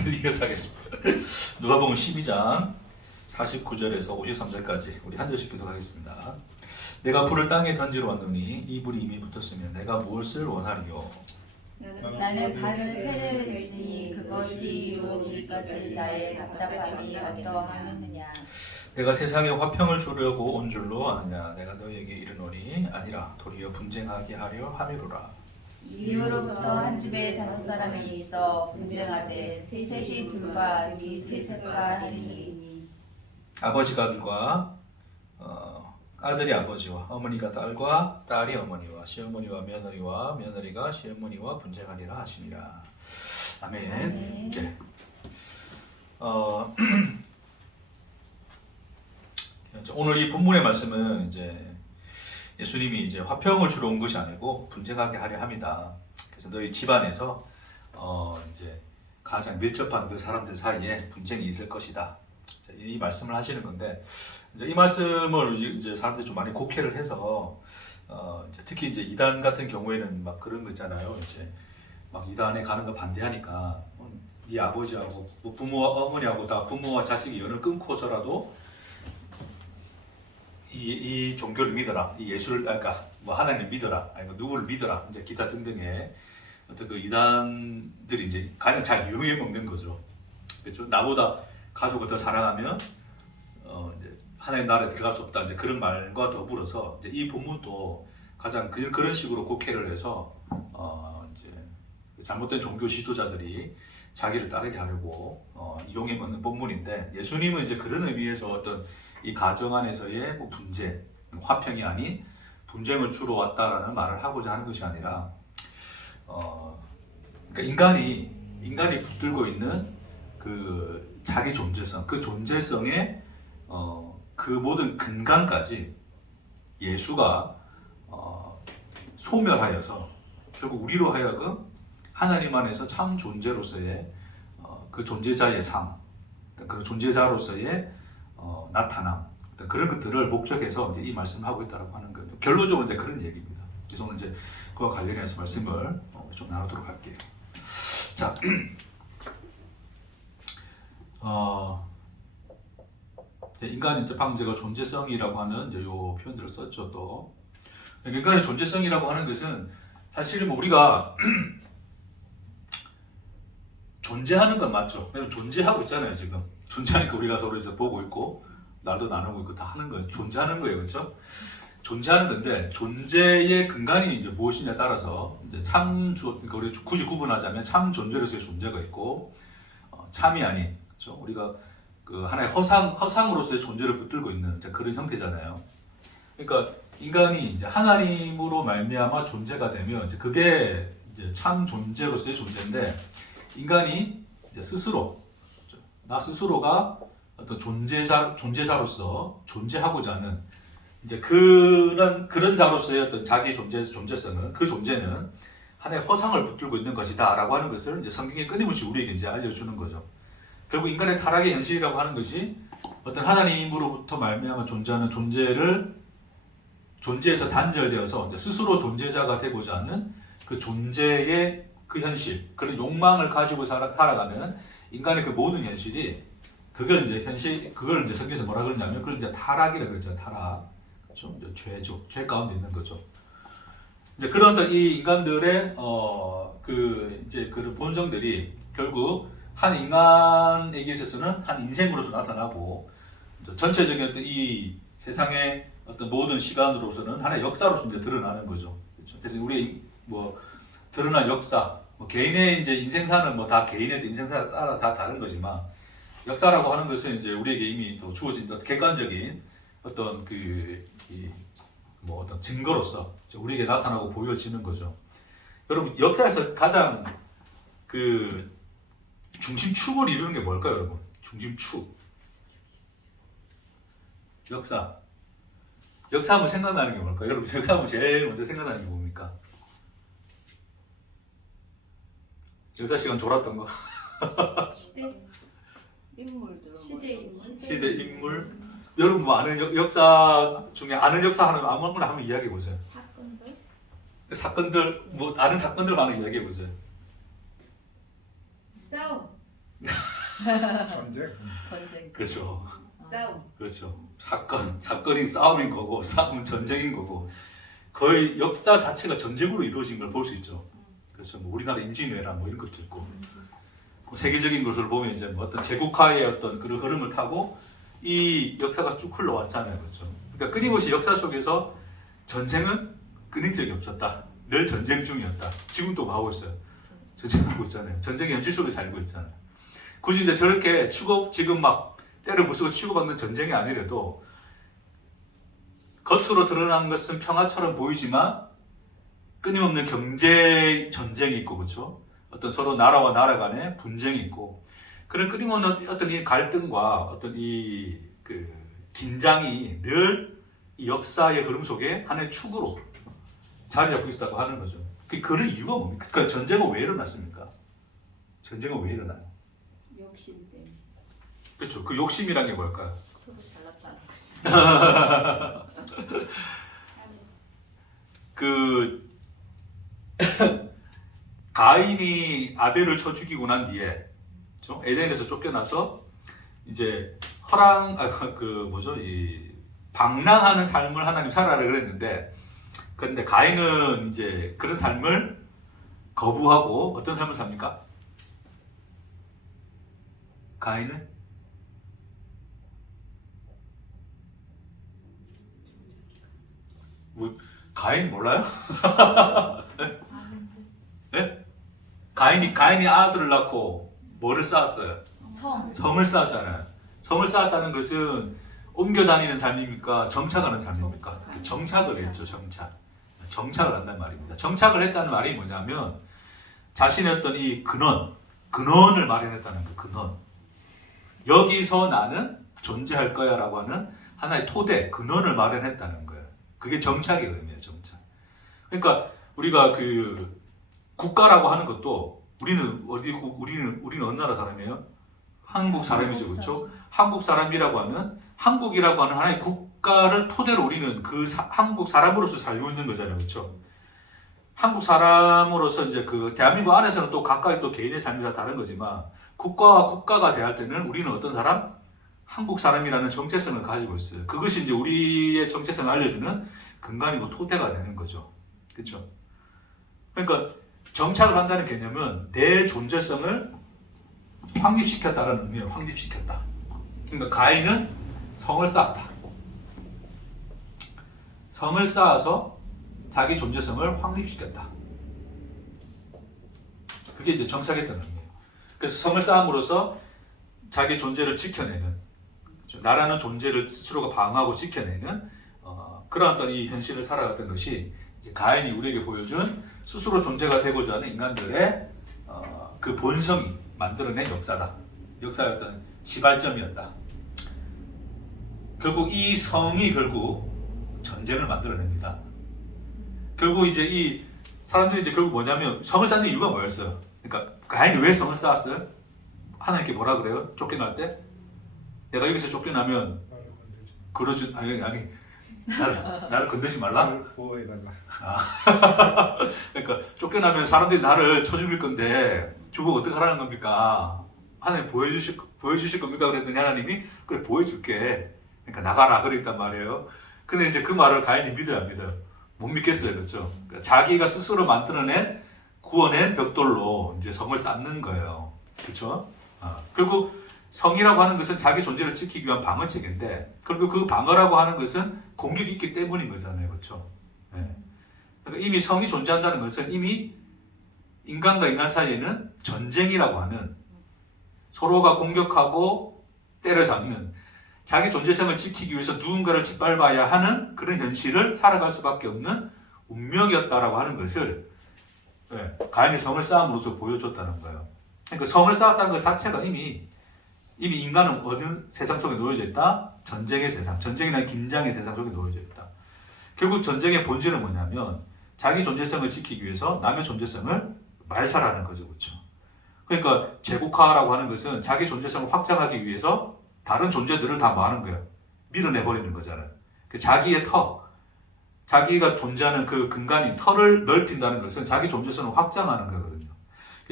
이어서 하겠습니다. 누가복음 12장 49절에서 53절까지 우리 한 절씩 기도하겠습니다. 내가 불을 땅에 던지러 왔노니 이 불이 이미 붙었으면 내가 무엇을 원하리요? 나는 발을 세례했으니 그것이 이루어지기까지 나의 답답함이 어떠하겠느냐. 내가 세상에 화평을 주려고 온 줄로 아느냐? 내가 너희에게 이르노니 아니라 도리어 분쟁하게 하려 함이로라. 이후로부터 한 집에 5사람이 있어 분쟁하되 셋이 둘과 둘이 셋과 하리니 아버지가 아들과 아들이 아버지와 어머니가 딸과 딸이 어머니와 시어머니와 며느리와 며느리가 시어머니와 분쟁하리라 하시니라. 아멘. 네. 오늘 이 본문의 말씀은 이제 예수님이 이제 화평을 주러 온 것이 아니고 분쟁하게 하려 합니다. 그래서 너희 집안에서 이제 가장 밀접한 그 사람들 사이에 분쟁이 있을 것이다. 이 말씀을 하시는 건데 이제 이 말씀을 이제 사람들이 좀 많이 곡해를 해서 이제 특히 이제 이단 같은 경우에는 막 그런 거 있잖아요. 이제 막 이단에 가는 거 반대하니까 네 아버지하고 부모와 어머니하고 다 부모와 자식이 연을 끊고서라도 이 종교를 믿어라, 이 예수를 그러니까 뭐 하나님 믿어라, 아니 뭐 누구를 믿어라, 이제 기타 등등의 어떤 그 이단들이 이제 가장 잘 이용해 먹는 거죠. 그렇죠? 나보다 가족을 더 사랑하면 이제 하나님 나라에 들어갈 수 없다, 이제 그런 말과 더불어서 이제 이 본문도 가장 그런 식으로 곡해를 해서 이제 잘못된 종교 지도자들이 자기를 따르게 하려고 이용해 먹는 본문인데 예수님은 이제 그런 의미에서 어떤 이 가정 안에서의 뭐 분쟁, 화평이 아닌 분쟁을 주러 왔다라는 말을 하고자 하는 것이 아니라, 그러니까 인간이 붙들고 있는 그 자기 존재성, 그 존재성의 그 모든 근간까지 예수가 소멸하여서 결국 우리로 하여금 하나님 안에서 참 존재로서의 그 존재자의 삶, 그 존재자로서의 나타남, 그런 것들을 목적해서 이제 이 말씀을 하고 있다고 하는 거예요. 결론적으로 이제 그런 얘기입니다. 그래서 오늘 이제 그와 관련해서 말씀을 좀 나누도록 할게요. 자, 인간의 이제 방금 제가 존재성이라고 하는 이제 요 표현들을 썼죠. 또 인간의 존재성이라고 하는 것은 사실은 뭐 우리가 존재하는 건 맞죠. 왜냐면 존재하고 있잖아요, 지금. 존재하니까 우리가 서로 이제 보고 있고 날도 나누고 있고 다 하는 거예요. 존재하는 거예요, 그렇죠? 존재하는 건데 존재의 근간이 이제 무엇이냐에 따라서 이제 그러니까 우리 굳이 구분하자면 참 존재로서의 존재가 있고 참이 아닌, 그렇죠? 우리가 그 하나의 허상으로서의 존재를 붙들고 있는 이제 그런 형태잖아요. 그러니까 인간이 이제 하나님으로 말미암아 존재가 되면 이제 그게 이제 참 존재로서의 존재인데 인간이 이제 스스로 나 스스로가 어떤 존재자로서 존재하고자 하는 이제 그런 자로서의 어떤 자기 존재성은 그 존재는 하나의 허상을 붙들고 있는 것이다라고 하는 것을 이제 성경이 끊임없이 우리에게 이제 알려주는 거죠. 결국 인간의 타락의 현실이라고 하는 것이 어떤 하나님으로부터 말미암아 존재하는 존재에서 단절되어서 이제 스스로 존재자가 되고자 하는 그 존재의 그 현실, 그런 욕망을 가지고 살아가는 인간의 그 모든 현실이 그걸 이제 성경에서 뭐라 그러냐면 그걸 이제 타락이라 그러죠. 타락. 그렇죠? 이제 죄죠. 죄 가운데 있는 거죠. 이제 그런 이 인간들의 이제 그런 본성들이 결국 한 인간에게 있어서는 한 인생으로서 나타나고 전체적인 어떤 이 세상의 어떤 모든 시간으로서는 하나의 역사로서 이제 드러나는 거죠. 그렇죠? 그래서 우리 뭐 드러난 역사, 뭐 개인의 이제 인생사는 뭐 다 개인의 인생사에 따라 다 다른 거지만 역사라고 하는 것은 이제 우리에게 이미 또 주어진 객관적인 어떤 뭐 어떤 증거로서 우리에게 나타나고 보여지는 거죠. 여러분 역사에서 가장 그 중심축을 이루는 게 뭘까요, 여러분? 중심축. 역사하면 생각나는 게 뭘까요? 여러분 역사하면 제일 먼저 생각나는 게 뭡니까? 역사 시간 졸았던 거. 시대 인물. 여러분 뭐 아는 역사 중에 아는 역사 아무거나 한번 이야기해 보세요. 사건들 뭐 아는 사건들 하나 이야기해 보세요. 싸움. 전쟁. 전쟁. 그렇죠. 싸움. 그렇죠. 사건이 싸움인 거고 싸움은 전쟁인 거고 거의 역사 자체가 전쟁으로 이루어진 걸 볼 수 있죠. 그렇죠. 뭐 우리나라 임진왜란 뭐 이런 것도 있고 뭐 세계적인 것을 보면 이제 뭐 어떤 제국화의 어떤 그런 흐름을 타고 이 역사가 쭉 흘러왔잖아요. 그렇죠. 그러니까 끊임없이 역사 속에서 전쟁은 끊인 적이 없었다. 늘 전쟁 중이었다. 지금도 하고 있어요. 전쟁하고 있잖아요. 전쟁의 현실 속에 살고 있잖아요. 굳이 이제 저렇게 지금 막 때를 부수고 치고받는 전쟁이 아니라도 겉으로 드러난 것은 평화처럼 보이지만 끊임없는 경제 전쟁이 있고 그렇죠. 어떤 서로 나라와 나라 간의 분쟁이 있고 그런 끊임없는 어떤 이 갈등과 어떤 이 그 긴장이 늘 이 역사의 흐름 속에 하나의 축으로 자리 잡고 있다고 하는 거죠. 그럴 이유가 뭡니까? 그러니까 전쟁은 왜 일어났습니까? 전쟁은 왜 일어나요? 욕심 때문에. 그렇죠. 그 욕심이란 게 뭘까요? 서로 잘났다는 거죠. 그 가인이 아벨을 쳐 죽이고 난 뒤에 그렇죠? 에덴에서 쫓겨나서 이제 이 방랑하는 삶을 하나님 살아라 그랬는데 그런데 가인은 이제 그런 삶을 거부하고 어떤 삶을 삽니까? 가인은 가인 몰라요? 네? 가인이 아들을 낳고 뭐를 쌓았어요? 성을 쌓았잖아요. 성을 쌓았다는 것은 옮겨 다니는 삶입니까? 정착하는 삶입니까? 정착을 했죠. 정착을 한단 말입니다. 정착을 했다는 말이 뭐냐면 자신의 어떤 이 근원을 마련했다는 그 근원. 여기서 나는 존재할 거야 라고 하는 하나의 토대, 근원을 마련했다는 거예요. 그게 정착의 의미예요. 정착. 그러니까 우리가 그 국가라고 하는 것도 우리는 어느 나라 사람이에요? 한국 사람이죠. 그렇죠? 한국 사람이라고 하면 한국이라고 하는 하나의 국가를 토대로 우리는 한국 사람으로서 살고 있는 거잖아요. 그렇죠? 한국 사람으로서 이제 그 대한민국 안에서는 또 각각의 또 개인의 삶이 다 다른 거지만 국가와 국가가 대할 때는 우리는 어떤 사람? 한국 사람이라는 정체성을 가지고 있어요. 그것이 이제 우리의 정체성을 알려주는 근간이고 토대가 되는 거죠. 그렇죠? 그러니까 정착을 한다는 개념은 내 존재성을 확립시켰다라는 의미예요. 확립시켰다. 그러니까 가인은 성을 쌓았다. 성을 쌓아서 자기 존재성을 확립시켰다. 그게 이제 정착했다는 의미예요. 그래서 성을 쌓음으로써 자기 존재를 지켜내는, 나라는 존재를 스스로가 방어하고 지켜내는 그런 어떤 이 현실을 살아갔던 것이 이제 가인이 우리에게 보여준 스스로 존재가 되고자 하는 인간들의 그 본성이 만들어낸 역사다. 역사의 어떤 시발점이었다. 결국 이 성이 전쟁을 만들어냅니다. 결국 이제 이 사람들이 이제 결국 뭐냐면 성을 쌓는 이유가 뭐였어요? 그러니까 가인이 왜 성을 쌓았어요? 하나님께 뭐라 그래요? 쫓겨날 때? 내가 여기서 쫓겨나면 나를 건들지 아니 나를 건드지 말라? 나를 보호해달라. 그러니까 쫓겨나면 사람들이 나를 쳐 죽일 건데 주보고 어떻게 하라는 겁니까? 하나님 보여주실 겁니까? 그랬더니 하나님이 그래 보여줄게. 그러니까 나가라 그랬단 말이에요. 근데 이제 그 말을 가인이 믿어야 안 믿어요? 못 믿겠어요. 그렇죠? 그러니까 자기가 스스로 만들어낸 구원의 벽돌로 이제 성을 쌓는 거예요. 그렇죠? 결국 성이라고 하는 것은 자기 존재를 지키기 위한 방어체계인데 그리고 그 방어라고 하는 것은 공격이 있기 때문인 거잖아요. 그렇죠? 네. 그러니까 이미 성이 존재한다는 것은 이미 인간과 인간 사이에는 전쟁이라고 하는 서로가 공격하고 때려잡는 자기 존재성을 지키기 위해서 누군가를 짓밟아야 하는 그런 현실을 살아갈 수밖에 없는 운명이었다라고 하는 것을 가인이 성을 쌓음으로써 보여줬다는 거예요. 그러니까 성을 쌓았다는 것 자체가 이미 인간은 어느 세상 속에 놓여져 있다? 전쟁의 세상, 전쟁이나 긴장의 세상 속에 놓여져 있다. 결국 전쟁의 본질은 뭐냐면 자기 존재성을 지키기 위해서 남의 존재성을 말살하는 거죠. 그렇죠? 그러니까 제국화라고 하는 것은 자기 존재성을 확장하기 위해서 다른 존재들을 다 뭐 하는 거예요? 밀어내버리는 거잖아요. 자기의 자기가 존재하는 그 근간인 터를 넓힌다는 것은 자기 존재성을 확장하는 거거든요.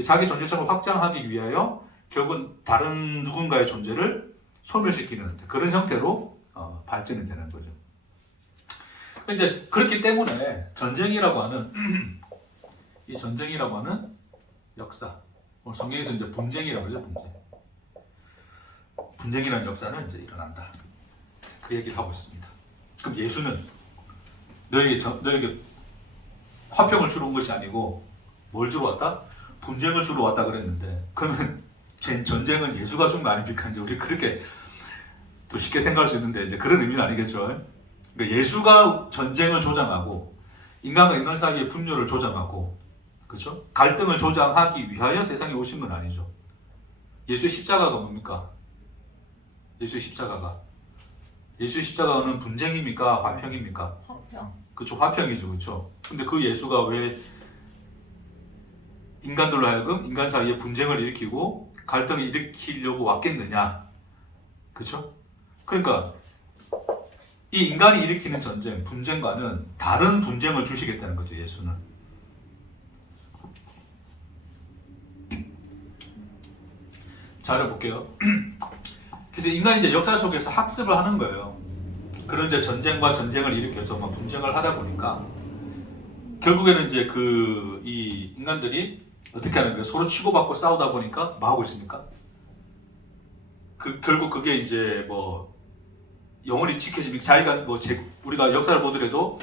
자기 존재성을 확장하기 위하여 결국은 다른 누군가의 존재를 소멸시키는 그런 형태로 발전이 되는 거죠. 근데 그렇기 때문에 전쟁이라고 하는 이 전쟁이라고 하는 역사, 오늘 성경에서 이제 분쟁이라고 하죠. 분쟁이라는 역사는 이제 일어난다. 그 얘기를 하고 있습니다. 그럼 예수는 너에게 화평을 주러 온 것이 아니고 뭘 주러 왔다? 분쟁을 주러 왔다 그랬는데, 그러면 전쟁은 예수가 준 거 아닙니까? 이제 우리 그렇게 또 쉽게 생각할 수 있는데 이제 그런 의미는 아니겠죠. 그러니까 예수가 전쟁을 조장하고 인간과 인간 사이의 분열을 조장하고, 그렇죠? 갈등을 조장하기 위하여 세상에 오신 건 아니죠. 예수의 십자가가 뭡니까? 예수의 십자가는 분쟁입니까? 화평입니까? 화평. 그렇죠. 화평이죠. 그렇죠. 근데 그 예수가 왜 인간들로 하여금 인간 사이에 분쟁을 일으키고 갈등을 일으키려고 왔겠느냐? 그렇죠? 그러니까 이 인간이 일으키는 전쟁, 분쟁과는 다른 분쟁을 주시겠다는 거죠. 예수는. 자, 알아볼게요. 그래서 인간이 이제 역사 속에서 학습을 하는 거예요. 그런 이제 전쟁과 전쟁을 일으켜서 막 분쟁을 하다 보니까 결국에는 이제 이 인간들이 어떻게 하는 거예요? 서로 치고받고 싸우다 보니까 뭐 하고 있습니까? 결국 그게 이제 뭐 영원히 지켜집니까? 자기가 뭐 우리가 역사를 보더라도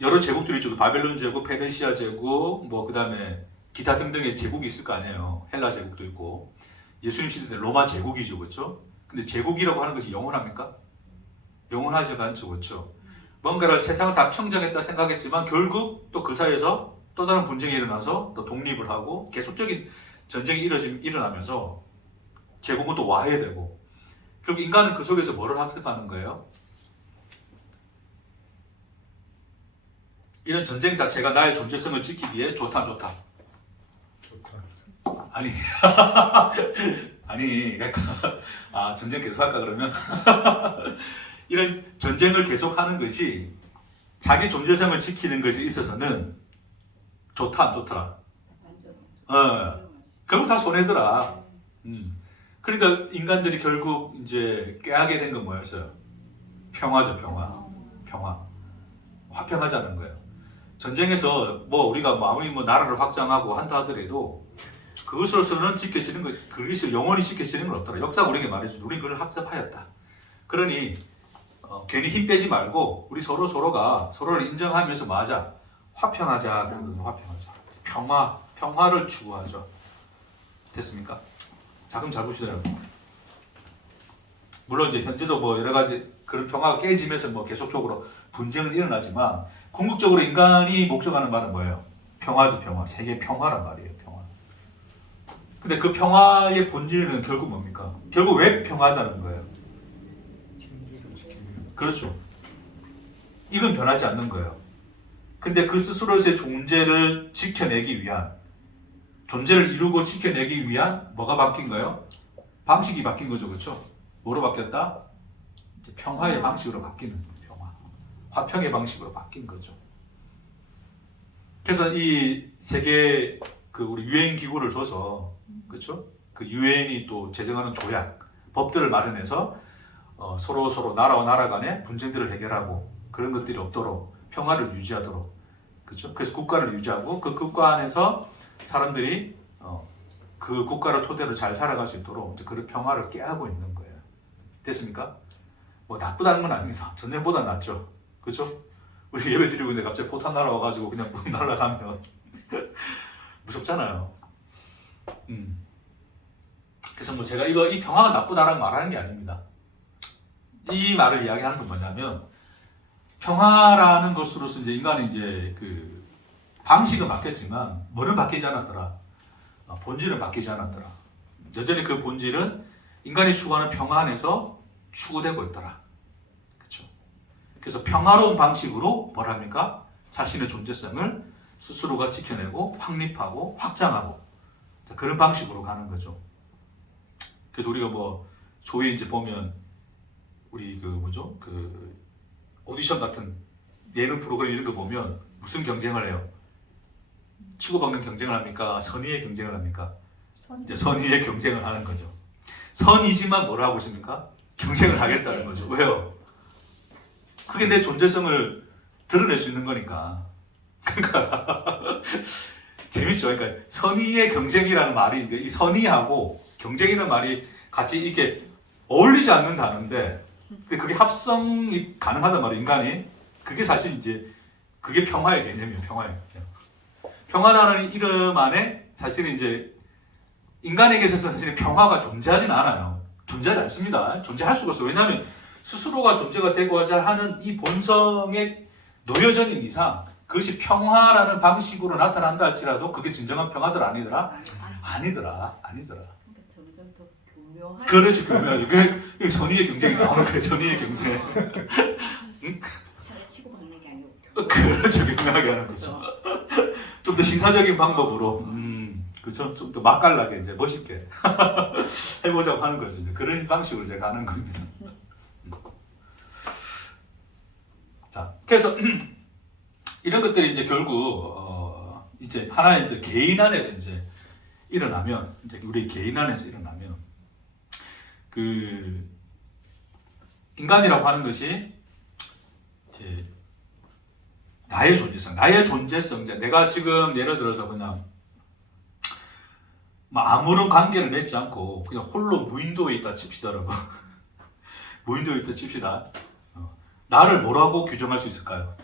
여러 제국들이 있죠. 바벨론 제국, 페르시아 제국, 뭐 그다음에 기타 등등의 제국이 있을 거 아니에요. 헬라 제국도 있고 예수님 시대 때 로마 제국이죠, 그렇죠? 근데 제국이라고 하는 것이 영원합니까? 영원하지가 않죠, 그렇죠? 뭔가를 세상을 다 평정했다 생각했지만 결국 또 그 사이에서 또 다른 분쟁이 일어나서 또 독립을 하고 계속적인 전쟁이 일어나면서 제국은 또 와해되고, 결국 인간은 그 속에서 뭐를 학습하는 거예요? 이런 전쟁 자체가 나의 존재성을 지키기에 좋다, 안 좋다? 좋다. 아니 아니 그러니까 전쟁 계속할까 그러면 이런 전쟁을 계속하는 것이 자기 존재성을 지키는 것에 있어서는 좋다, 안 좋더라? 결국 다 손해더라. 그러니까 인간들이 결국 이제 깨하게 된 건 뭐였어요? 평화죠, 평화. 화평하자는 거예요. 전쟁에서 뭐 우리가 아무리 나라를 확장하고 한다 하더라도 그것으로서는 지켜지는 것, 그것이 영원히 지켜지는 건 없더라. 역사가 우리에게 말해주죠. 우리 그걸 학습하였다. 그러니 괜히 힘 빼지 말고 우리 서로가 서로를 인정하면서 맞아. 화평하자. 그러거든요. 화평하자. 평화를 추구하죠. 됐습니까? 자, 그럼 잘 보시죠, 여러분. 물론 이제 현재도 뭐 여러 가지 그런 평화가 깨지면서 뭐 계속적으로 분쟁은 일어나지만 궁극적으로 인간이 목적하는 바는 뭐예요? 평화죠, 평화. 세계 평화란 말이에요, 평화. 근데 그 평화의 본질은 결국 뭡니까? 결국 왜 평화하자는 거예요? 존재를 지키기. 그렇죠. 이건 변하지 않는 거예요. 근데 그 스스로의 존재를 지켜내기 위한, 존재를 이루고 지켜내기 위한 뭐가 바뀐 거예요? 방식이 바뀐 거죠, 그렇죠? 뭐로 바뀌었다? 이제 평화의 방식으로 바뀌는 거예요. 평화, 화평의 방식으로 바뀐 거죠. 그래서 이 세계 우리 유엔 기구를 둬서, 그렇죠? 그 유엔이 또 제정하는 조약, 법들을 마련해서 서로 나라와 나라 간의 분쟁들을 해결하고 그런 것들이 없도록 평화를 유지하도록, 그렇죠? 그래서 국가를 유지하고 그 국가 안에서 사람들이 그 국가를 토대로 잘 살아갈 수 있도록 이제 그런 평화를 깨하고 있는 거예요. 됐습니까? 뭐 나쁘다는 건 아닙니다. 전쟁보다 낫죠. 그렇죠? 우리 예배 드리고 있는데 갑자기 포탄 날아와가지고 그냥 뿡 날아가면 무섭잖아요. 그래서 뭐 제가 이 평화가 나쁘다라는 말하는 게 아닙니다. 이 말을 이야기하는 건 뭐냐면, 평화라는 것으로서 이제 인간이 이제 방식은 바뀌었지만 뭐는 바뀌지 않았더라. 본질은 바뀌지 않았더라. 여전히 그 본질은 인간이 추구하는 평화 안에서 추구되고 있더라. 그렇죠? 그래서 평화로운 방식으로 뭘 합니까? 자신의 존재성을 스스로가 지켜내고 확립하고 확장하고, 그런 방식으로 가는 거죠. 그래서 우리가 뭐 소위 이제 보면 우리 오디션 같은 예능 프로그램 이런 거 보면 무슨 경쟁을 해요? 치고받는 경쟁을 합니까? 선의의 경쟁을 합니까? 선. 이제 선의의 경쟁을 하는 거죠. 선이지만 뭘 하고 있습니까? 경쟁을 하겠다는 거죠. 왜요? 그게 내 존재성을 드러낼 수 있는 거니까. 그러니까 재밌죠. 그러니까 선의의 경쟁이라는 말이 이제 이 선의하고 경쟁이라는 말이 같이 이렇게 어울리지 않는 단어인데, 근데 그게 합성이 가능하단 말이에요. 인간이. 그게 사실 이제 그게 평화의 개념이에요. 평화의 개념. 평화라는 이름 안에 사실은 이제 인간에게 있어서 사실 평화가 존재하진 않아요. 존재하지 않습니다. 존재할 수가 없어요. 왜냐하면 스스로가 존재가 되고자 하는 이 본성에 놓여져인 이상 그것이 평화라는 방식으로 나타난다 할지라도 그게 진정한 평화들 아니더라? 아니더라. 그러니까 점점 더 교묘한. 그렇지, 교묘하게. 그 선의의 경쟁이 나오는 거예요. 선의의 경쟁. 차라리 치고받는 게 아니고. 그렇죠, 교묘하게 하는 거죠. 좀 더 신사적인 방법으로, 그렇죠. 좀 더 맛깔나게 이제 멋있게 해보자고 하는 거죠. 그런 방식으로 제가 하는 겁니다. 자, 그래서 이런 것들이 이제 결국 이제 하나의 이제 개인 안에서 이제 일어나면, 이제 우리 개인 안에서 일어나면 그 인간이라고 하는 것이 이제 나의 존재성, 이제 내가 지금 예를 들어서 그냥 뭐 아무런 관계를 맺지 않고 그냥 홀로 무인도에 있다 칩시다, 여러분. 무인도에 있다 칩시다. 나를 뭐라고 규정할 수 있을까요?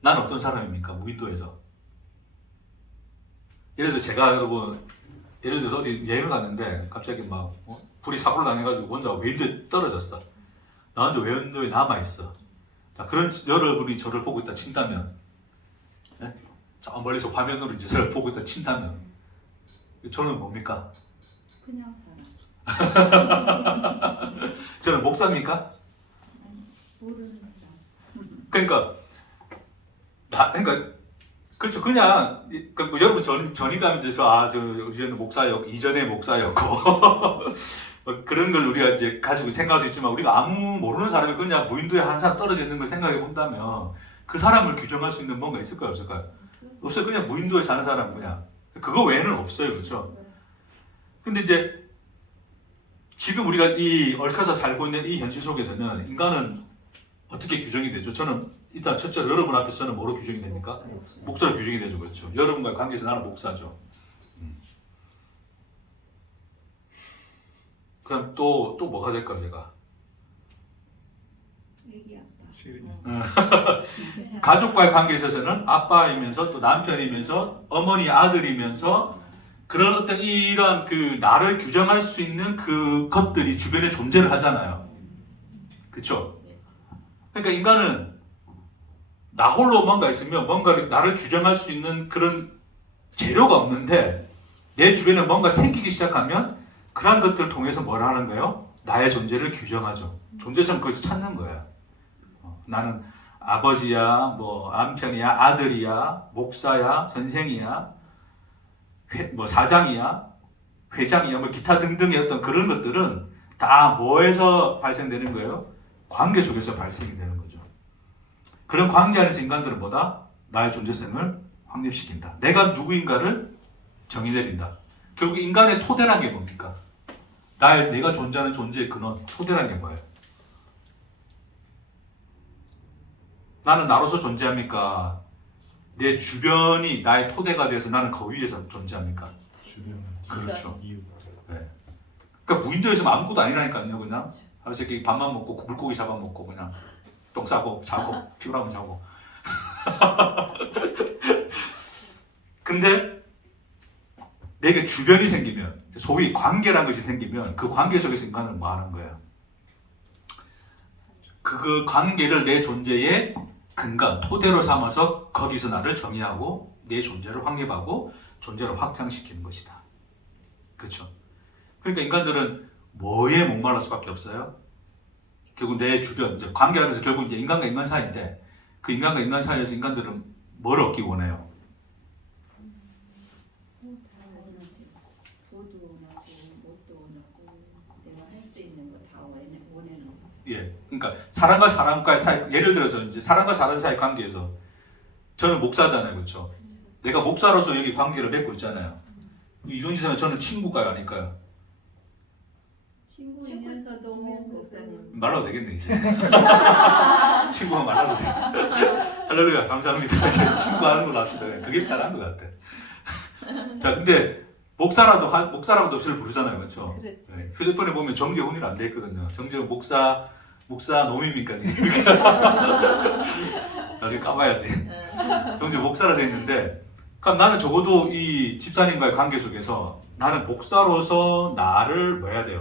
난 어떤 사람입니까? 무인도에서. 예를 들어서 제가 여러분, 예를 들어서 어디 여행 갔는데 갑자기 막 불이 사고를 당해가지고 혼자 무인도에 떨어졌어. 나 혼자 무인도에 남아있어. 자, 그런 여러분이 저를 보고 있다 친다면, 네? 저 멀리서 화면으로 이제 저를 보고 있다 친다면, 저는 뭡니까? 그냥 살아. 저는 목사입니까? 모르는 사람. 그러니까 그렇죠. 그냥 뭐 여러분 전이 가면 이제 저 우리는 목사였고 이전에 목사였고 뭐 그런 걸 우리가 이제 가지고 생각할 수 있지만, 우리가 아무 모르는 사람이 그냥 무인도에 한 사람 떨어져 있는 걸 생각해 본다면 그 사람을 규정할 수 있는 뭔가 있을까요, 없을까요? 없어요. 그냥 무인도에 사는 사람 그냥 그거 외에는 없어요, 그렇죠? 근데 이제 지금 우리가 이 얽혀서 살고 있는 이 현실 속에서는 인간은 어떻게 규정이 되죠? 저는 일단 첫째로 여러분 앞에서는 뭐로 규정이 됩니까? 목사로 규정이 되죠, 그렇죠? 여러분과의 관계에서 나는 목사죠. 그럼 또 뭐가 될까요, 제가? 애기 아빠. 시은이. 가족과의 관계에 있어서는 아빠이면서 또 남편이면서 어머니 아들이면서 그런 어떤 이런 그 나를 규정할 수 있는 그 것들이 주변에 존재를 하잖아요. 그렇죠? 그러니까 인간은 나 홀로 뭔가 있으면 뭔가를 나를 규정할 수 있는 그런 재료가 없는데, 내 주변에 뭔가 생기기 시작하면 그런 것들을 통해서 뭘 하는 거예요? 나의 존재를 규정하죠. 존재성 그것을 찾는 거야. 나는 아버지야, 뭐 남편이야, 아들이야, 목사야, 선생이야, 뭐 사장이야, 회장이야, 뭐 기타 등등의 어떤 그런 것들은 다 뭐에서 발생되는 거예요? 관계 속에서 발생이 되는 거죠. 그런 관계 안에서 인간들은 뭐다? 나의 존재성을 확립시킨다. 내가 누구인가를 정의내린다. 결국 인간의 토대란 게 뭡니까? 내가 존재하는 존재의 근원, 토대란 게 뭐예요? 나는 나로서 존재합니까? 내 주변이 나의 토대가 돼서 나는 그 위에서 존재합니까? 주변. 그렇죠. 이유. 네. 그러니까 무인도에서 아무것도 아니라니까요. 그냥 하루 새끼 밥만 먹고 물고기 잡아먹고 그냥 똥 싸고 자고 피곤하면 자고. 근데 내게 주변이 생기면, 소위 관계라는 것이 생기면 그 관계 속에서 인간은 뭐 하는 거예요? 그 관계를 내 존재의 근간, 토대로 삼아서 거기서 나를 정의하고 내 존재를 확립하고 존재를 확장시키는 것이다. 그렇죠? 그러니까 인간들은 뭐에 목말랄 수밖에 없어요? 결국 내 주변, 이제 관계 안에서 결국 이제 인간과 인간 사이인데, 그 인간과 인간 사이에서 인간들은 뭘 얻기 원해요? 부도 원하고 못도 원하고 내가 할 수 있는 거 다 원하는 거. 예, 그러니까 사람과 사람과의 사이, 예를 들어서 이제 사람과 사람 사이 관계에서 저는 목사잖아요, 그렇죠? 내가 목사로서 여기 관계를 맺고 있잖아요. 이동진 선생 저는 친구가요, 아닐까요? 친구이면서도 목사님. 말라도 되겠네 이제. 친구가 말라도 돼. 할렐루야, 감사합니다. 친구 하는 걸로 합시다. 그게 편한 것 같아. 자, 근데 목사라고도 저를 부르잖아요, 그렇죠? 그렇지. 네, 휴대폰에 보면 정재훈이라 안 돼 있거든요. 정재훈 목사 놈입니까? 나중에 까봐야지. 정재 목사라 돼 있는데, 그러니까 나는 적어도 이 집사님과의 관계 속에서 나는 목사로서 나를 뭐 해야 돼요?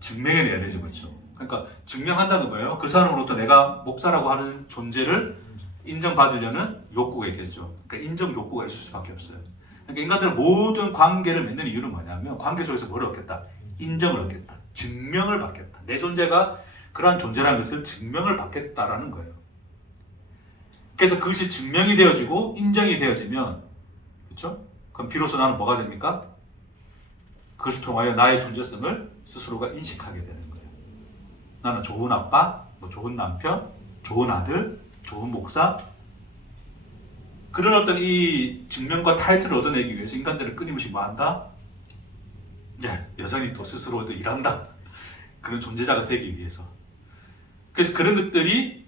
증명해내야 되죠, 그렇죠? 그러니까 증명한다는 거예요. 그 사람으로부터 내가 목사라고 하는 존재를 인정받으려는 욕구가 있겠죠. 그러니까 인정 욕구가 있을 수밖에 없어요. 그러니까 인간들은 모든 관계를 맺는 이유는 뭐냐면 관계 속에서 뭘 얻겠다? 인정을 얻겠다. 증명을 받겠다. 내 존재가 그러한 존재라는 것을 증명을 받겠다라는 거예요. 그래서 그것이 증명이 되어지고 인정이 되어지면, 그렇죠? 그럼 비로소 나는 뭐가 됩니까? 그것을 통하여 나의 존재성을 스스로가 인식하게 되는 거예요. 나는 좋은 아빠, 뭐 좋은 남편, 좋은 아들, 좋은 목사. 그런 어떤 이 증명과 타이틀을 얻어내기 위해서 인간들은 끊임없이 뭐 한다? 여전히 또 스스로도 일한다. 그런 존재자가 되기 위해서. 그래서 그런 것들이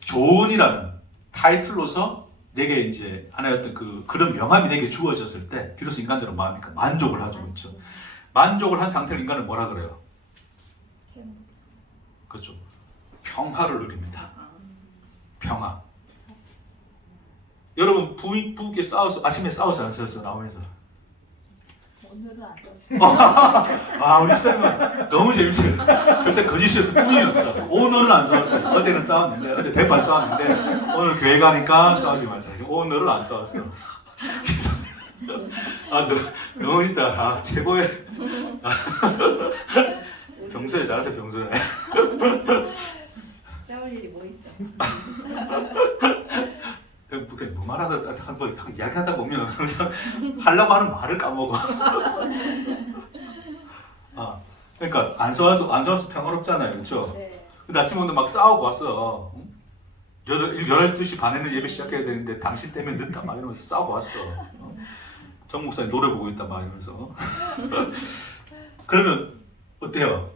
좋은이라는 타이틀로서 내게 이제 하나의 어떤 그런 명함이 내게 주어졌을 때 비로소 인간들은 뭐 합니까? 만족을 하죠, 그렇죠? 만족을 한 상태를 인간은 뭐라 그래요? 그렇죠. 평화를 누립니다. 평화. 여러분 부부끼리 아침에 싸우지 않으셨어요? 나오면서. 오늘은 안 썼어. 우리 쌤은 너무 재밌어요. 절대 거짓이어서 뿐이 없어. 오늘은 안 싸웠어요. 어제는 싸웠는데, 어제 대판 싸웠는데, 오늘 교회 가니까 싸우지 마세요. 오늘은 안 싸웠어. 너 진짜, 최고의. 평소에 잘하세요, 평소에. 싸울 일이 뭐 있어? 뭐 말하다 한번 이야기하다 보면 항상 하려고 하는 말을 까먹어. 그러니까 안 싸워서 평화롭잖아요, 그렇죠? 네. 근데 아침 오늘 막 싸우고 왔어. 12시 반에는 예배 시작해야 되는데 당신 때문에 늦다 막 이러면서 싸우고 왔어. 정 목사님 노래 보고 있다 막 이러면서. 그러면 어때요?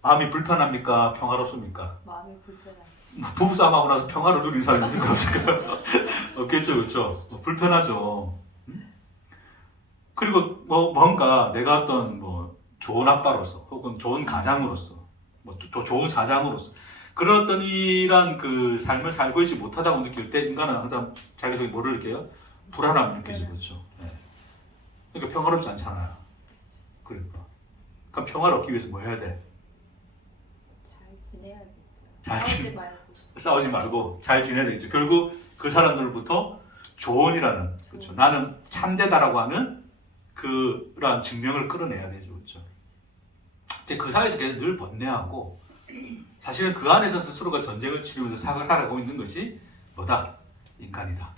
마음이 불편합니까? 평화롭습니까? 마음이 불편하지. 부부싸움하고 나서 평화를 누린 사람이 있을까 없을까요? 없겠죠, 그렇죠? 불편하죠. 그리고 뭔가 내가 어떤 좋은 아빠로서 혹은 좋은 가장으로서 좋은 사장으로서 그런 어떤 이란 그 삶을 살고 있지 못하다고 느낄 때 인간은 항상 자기 속에 뭐를 느껴요? 불안함을 느끼죠, 그렇죠? 네. 그러니까 평화롭지 않잖아요. 그러니까 평화를 얻기 위해서 뭐 해야 돼? 잘 지내야겠죠. 잘 싸우지 말고. 싸우지 말고 잘 지내야 되겠죠. 결국 그 사람들부터 조언이라는, 그렇죠. 나는 참되다라고 하는 그러한 증명을 끌어내야 되죠, 그렇죠. 근데 그 사회에서 계속 늘 번뇌하고 사실은 그 안에서 스스로가 전쟁을 치르면서 살아가고 있는 것이 뭐다? 인간이다.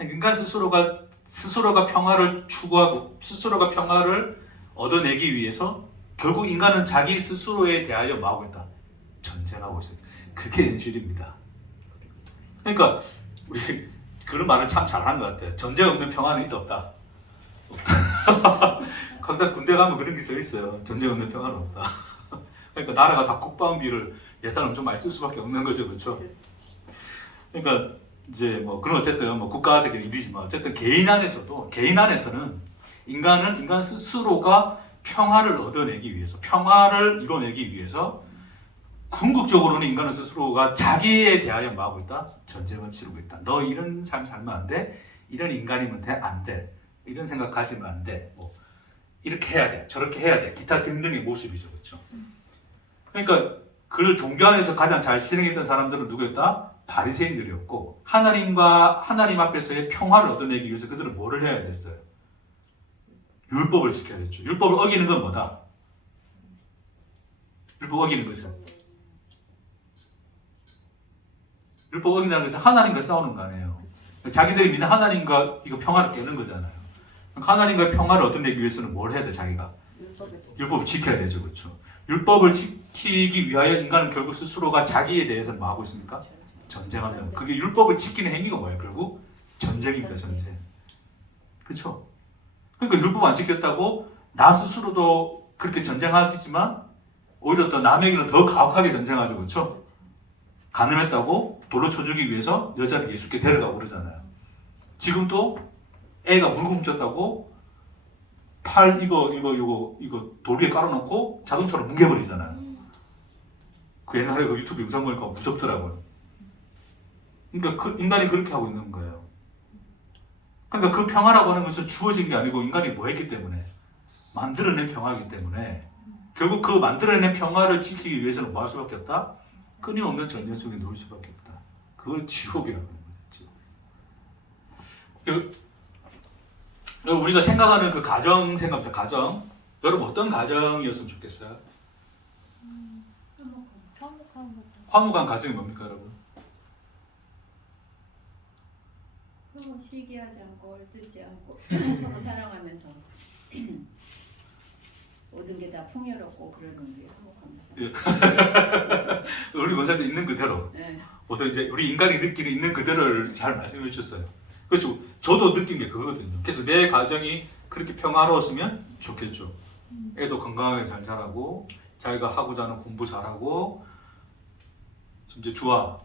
인간 스스로가 평화를 추구하고 스스로가 평화를 얻어내기 위해서 결국 인간은 자기 스스로에 대하여 뭐하고 있다? 전쟁하고 있어요. 그게 현실입니다. 그러니까 우리 그런 말을 참 잘한 것 같아요. 전쟁 없는 평화는 있다 없다? 없다. 각자 군대 가면 그런 게 써 있어요. 전쟁 없는 평화는 없다. 그러니까 나라가 다 국방비를 예산을 좀 많이 쓸 수밖에 없는 거죠, 그렇죠? 그러니까 이제 그런 어쨌든 국가적인 일이지만 어쨌든 개인 안에서는 인간 스스로가 평화를 얻어내기 위해서 평화를 이뤄내기 위해서 궁극적으로는 인간은 스스로가 자기에 대하여 뭐하고 있다? 전쟁을 치르고 있다. 너 이런 삶 살면 안 돼. 이런 인간이면 안 돼. 이런 생각 가지면 안 돼. 이렇게 해야 돼. 저렇게 해야 돼. 기타 등등의 모습이죠. 그렇죠? 그러니까 그 종교 안에서 가장 잘 실행했던 사람들은 누구였다? 바리새인들이었고 하나님 앞에서의 평화를 얻어내기 위해서 그들은 뭐를 해야 됐어요? 율법을 지켜야 됐죠. 율법을 어기는 건 뭐다? 율법 어기는 것은 율법 어긴다는 것은 하나님과 싸우는 거 아니에요. 자기들이 믿는 하나님과 이거 평화를 깨는 거잖아요. 하나님과 평화를 얻어내기 위해서는 뭘 해야 돼? 자기가 율법을 지켜야 되죠, 그렇죠? 율법을 지키기 위하여 인간은 결국 스스로가 자기에 대해서 뭐 하고 있습니까? 전쟁한다. 전쟁. 그게 율법을 지키는 행위가 뭐예요? 결국 전쟁입니다. 전쟁. 전쟁. 그렇죠? 그러니까 율법 안 지켰다고 나 스스로도 그렇게 전쟁하지만 오히려 더 남에게는 더 가혹하게 전쟁하죠. 그렇죠? 가늠했다고 돌로 쳐주기 위해서 여자를 예수께 데려가고 그러잖아요. 지금도 애가 물고 훔쳤다고 팔 이거 돌 위에 깔아놓고 자동차로 뭉개버리잖아요. 그 옛날에 그 유튜브 영상 보니까 무섭더라고요. 그러니까 그 인간이 그렇게 하고 있는 거예요. 그러니까 그 평화라고 하는 것은 주어진 게 아니고 인간이 뭐 했기 때문에 만들어낸 평화이기 때문에 결국 그 만들어낸 평화를 지키기 위해서는 뭐 할 수밖에 없다? 끊임없는 전쟁 속에 놓을 수밖에 없다. 그걸 지옥이라고 하는 거죠. 우리가 생각하는 그 가정 생각부터 가정. 여러분 어떤 가정이었으면 좋겠어요? 화목한 거. 화목한 가정이 뭡니까 여러분? 서로 시기하지 않고 얼들지 않고 서로 사랑하면서 모든 게 다 풍요롭고 그러는 게 화목합니다. 우리 원사도 있는 그대로. 네. 보통 이제 우리 인간이 느끼는 있는 그대로를 잘 말씀해 주셨어요. 그렇죠. 저도 느낀 게 그거거든요. 그래서 내 가정이 그렇게 평화로웠으면 좋겠죠. 애도 건강하게 잘 자라고 자기가 하고자 하는 공부 잘하고 이제 주아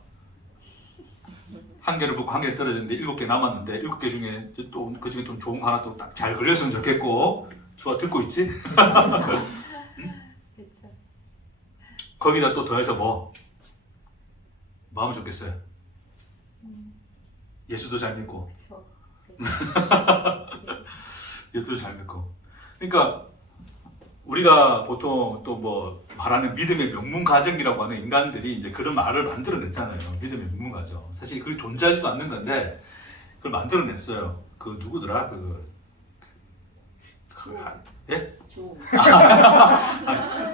한 개를 붙고 한 개 떨어졌는데 7개 남았는데 7개 중에 또 그 중에 좀 좋은 거 하나 또 딱 잘 걸렸으면 좋겠고 주아 듣고 있지? 그렇죠. 거기다 또 더해서 뭐 하면 좋겠어요? 예수도 잘 믿고 예수도 잘 믿고 그러니까 우리가 보통 또 뭐 말하는 믿음의 명문 가정이라고 하는 인간들이 이제 그런 말을 만들어냈잖아요. 믿음의 명문 가정. 사실 그게 존재하지도 않는 건데 그걸 만들어냈어요. 그 누구더라? 예?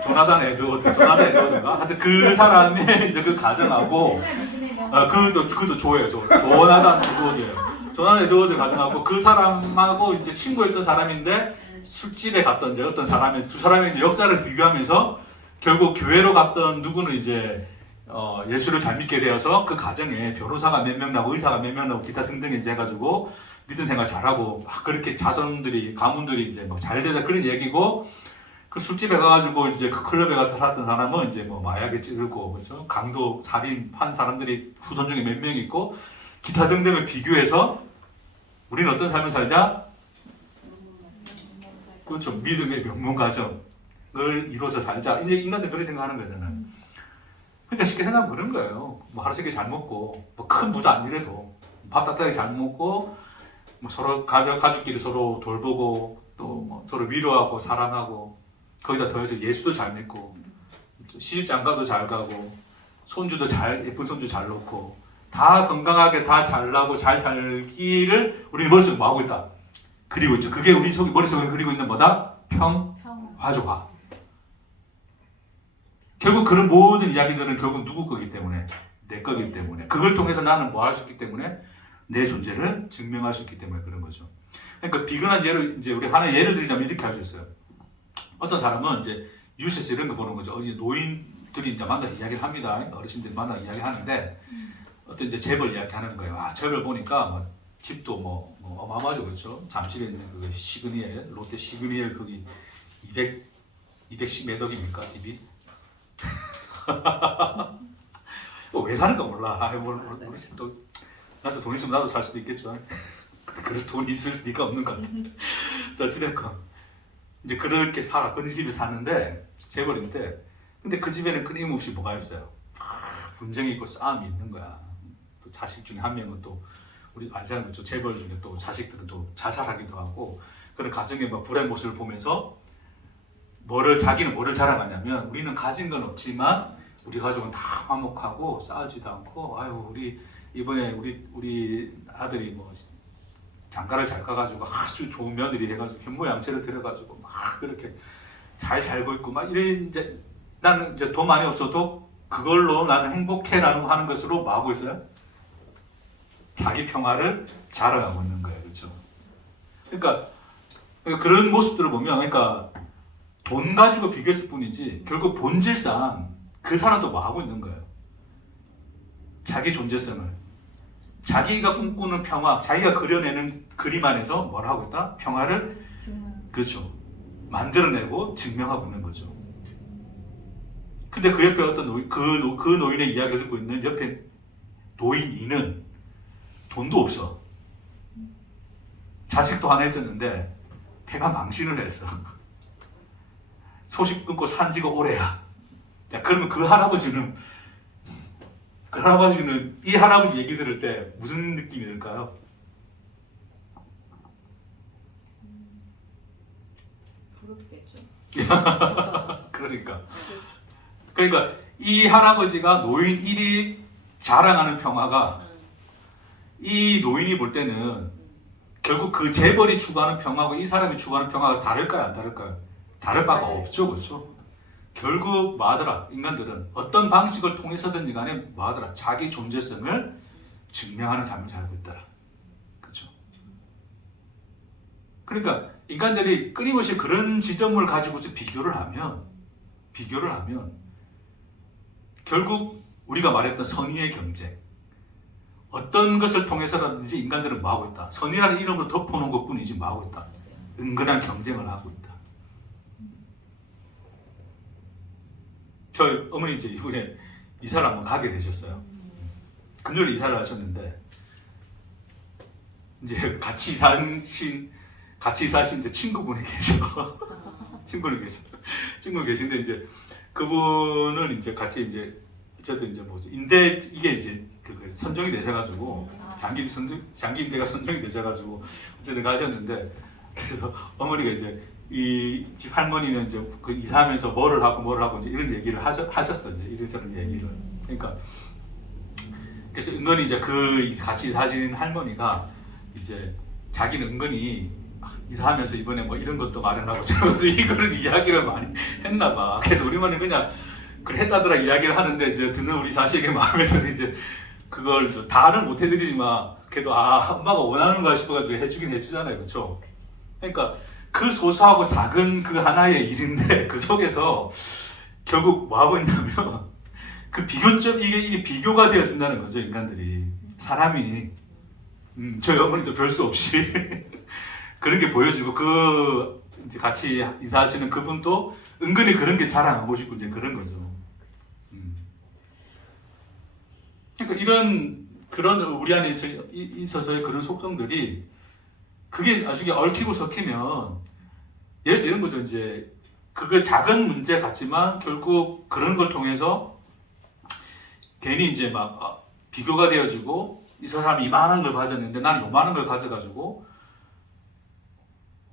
조나단 에드워드인가? 하여튼 그 사람의 이제 그 가정하고 그도 조예요. 조나단 에드워드예요. 조나단 에드워드 가정하고 그 사람하고 이제 친구였던 사람인데 술집에 갔던 이제 어떤 사람의 두 사람의 이제 역사를 비교하면서 결국 교회로 갔던 누구는 이제 예수를 잘 믿게 되어서 그 가정에 변호사가 몇 명 나고 의사가 몇 명 나고 기타 등등 이제 해가지고 믿음 생활 잘하고 막 그렇게 자손들이 가문들이 이제 막 잘 되자 그런 얘기고 그 술집에 가가지고 이제 그 클럽에 가서 살았던 사람은 이제 뭐 마약에 찌들고 그렇죠 강도 살인 한 사람들이 후손 중에 몇 명 있고 기타 등등을 비교해서 우리는 어떤 삶을 살자? 그렇죠. 믿음의 명문 가정을 이루어서 살자. 이제 인간들 그렇게 생각하는 거잖아요. 그러니까 쉽게 생각하면 그런 거예요. 뭐 하루 세끼 잘 먹고 뭐 큰 부자 아니래도 밥 따뜻하게 잘 먹고 뭐 서로 가족끼리 서로 돌보고 또 뭐 서로 위로하고 사랑하고 거기다 더해서 예수도 잘 믿고 시집장가도 잘 가고 손주도 잘 예쁜 손주 잘 놓고 다 건강하게 다 잘 나고 잘 살기를 우리 머릿속에 뭐 하고 있다. 그리고 있죠. 그게 우리 머릿속에 그리고 있는 뭐다? 평화조화. 결국 그런 모든 이야기들은 결국 누구 거기 때문에 내 거기 때문에 그걸 통해서 나는 뭐 할 수 있기 때문에 내 존재를 증명할 수 있기 때문에 그런 거죠. 그러니까 비근한 예를 이제 우리 하나 예를 들자면 이렇게 할 수 있어요. 어떤 사람은 이제 뉴스에서 이런 거 보는 거죠. 어제 노인들이 이제 만나서 이야기를 합니다. 어르신들이 만나서 이야기하는데 어떤 이제 재벌 이야기하는 거예요. 아 재벌 보니까 뭐 집도 뭐 어마어마하죠, 그렇죠? 잠실에 있는 그 시그니엘 롯데 시그니엘 거기 210몇 억입니까 집이? 왜 사는가 몰라. 모르겠어. 또 나도 돈 있으면 나도 살 수도 있겠죠. 그럴 돈이 있을 리가 없는 것 같아. 자, 어찌됐건 이제 그렇게 살아. 그 집에 사는데 재벌인데 근데 그 집에는 끊임없이 뭐가 있어요? 분쟁이 있고 싸움이 있는 거야. 또 자식 중에 한 명은 또 우리 알잖아요. 그렇죠? 재벌 중에 또 자식들은 또 자살하기도 하고 그런 가정의 뭐 불의 모습을 보면서 자기는 뭐를 자랑하냐면 우리는 가진 건 없지만 우리 가족은 다 화목하고 싸우지도 않고 아유 우리 이번에 우리 아들이 뭐 장가를 잘 가가지고 아주 좋은 며느리 해가지고 현모양처를 들여가지고 막 그렇게 잘 살고 있고 막 이런 이제 나는 이제 돈 많이 없어도 그걸로 나는 행복해라는 하는 것으로 뭐 하고 있어요? 자기 평화를 자랑하고 있는 거예요, 그렇죠? 그러니까 그런 모습들을 보면 그러니까 돈 가지고 비교했을 뿐이지 결국 본질상 그 사람도 뭐 하고 있는 거예요? 자기 존재성을, 자기가 꿈꾸는 평화, 자기가 그려내는 그림 안에서 뭘 하고 있다? 평화를 정말 그렇죠. 만들어내고 증명하고 있는 거죠. 근데 그 옆에 어떤 그 노인의 이야기를 듣고 있는 옆에 노인 이는 돈도 없어. 자식도 하나 있었는데 폐가 망신을 했어. 소식 끊고 산 지가 오래야. 자, 그러면 그 할아버지는 이 할아버지 얘기 들을 때 무슨 느낌이 들까요? 부럽겠죠. 그러니까 이 할아버지가 노인 1이 자랑하는 평화가 이 노인이 볼 때는 결국 그 재벌이 추구하는 평화하고 이 사람이 추구하는 평화가 다를까요? 안 다를까요? 다를 바가 없죠. 그렇죠? 결국 뭐하더라? 인간들은 어떤 방식을 통해서든지 간에 뭐하더라? 자기 존재성을 증명하는 삶을 살고 있더라. 그렇죠? 그러니까 인간들이 끊임없이 그런 지점을 가지고서 비교를 하면 결국 우리가 말했던 선의의 경쟁, 어떤 것을 통해서라든지 인간들은 뭐하고 있다? 선의라는 이름으로 덮어놓은 것뿐이지 뭐하고 있다? 은근한 경쟁을 하고 있다. 저희 어머니 이제 이번에 이사를 한번 가게 되셨어요. 금요일에 이사를 하셨는데 이제 같이 사신 이제 친구분이 계셔. 친구 계신데 이제 그분은 이제 같이 이제 어쨌든 이제 뭐지 임대 이게 이제 그 선정이 되셔가지고 장기 임대가 선정이 되셔가지고 어쨌든 가셨는데 그래서 어머니가 이제 이 집 할머니는 이제 그 이사하면서 뭐를 하고 이제 이런 얘기를 하셨어 이제 이런저런 얘기를. 그러니까 그래서 은근히 이제 그 같이 사신 할머니가 이제 자기는 은근히 이사하면서 이번에 뭐 이런 것도 마련하고 저런 것도 이거를 이야기를 많이 했나 봐. 그래서 우리 어머니 그냥 그래 했다더라 이야기를 하는데 이제 듣는 우리 자식의 마음에서 이제 그걸 다는 못 해드리지만 그래도 엄마가 원하는 거야 싶어가지고 해주긴 해주잖아요. 그렇죠? 그러니까 그 소소하고 작은 그 하나의 일인데 그 속에서 결국 뭐 하고 있냐면 그 비교점 이게 비교가 되어진다는 거죠. 인간들이 사람이 저희 어머니도 별 수 없이 그런 게 보여지고 그 이제 같이 이사하시는 그분도 은근히 그런 게 자랑하고 싶고 이제 그런 거죠. 그러니까 그런 우리 안에 있어서의 그런 속성들이 그게 나중에 얽히고 섞이면 예를 들어서 이런 거죠. 이제 그게 작은 문제 같지만 결국 그런 걸 통해서 괜히 이제 막 비교가 되어지고 이 사람이 이만한 걸 가졌는데 나는 요만한 걸 가져가지고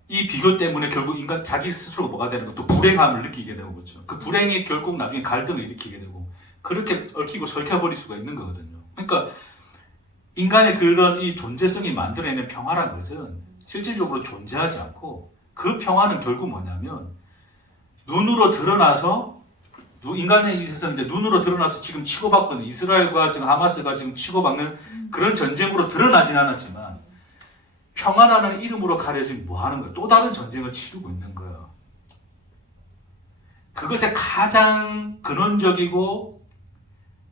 이 비교 때문에 결국 인간 자기 스스로가 뭐가 되는 것도 불행함을 느끼게 되는 거죠. 그 불행이 결국 나중에 갈등을 일으키게 되고 그렇게 얽히고 설켜버릴 수가 있는 거거든요. 그러니까 인간의 그런 이 존재성이 만들어내는 평화라는 것은 실질적으로 존재하지 않고 그 평화는 결국 뭐냐면 눈으로 드러나서 인간에 있어서 이제 눈으로 드러나서 지금 치고받고 있는 이스라엘과 지금 하마스가 지금 치고받는 그런 전쟁으로 드러나진 않았지만 평화라는 이름으로 가려진 뭐 하는 거야? 또 다른 전쟁을 치르고 있는 거예요. 그것의 가장 근원적이고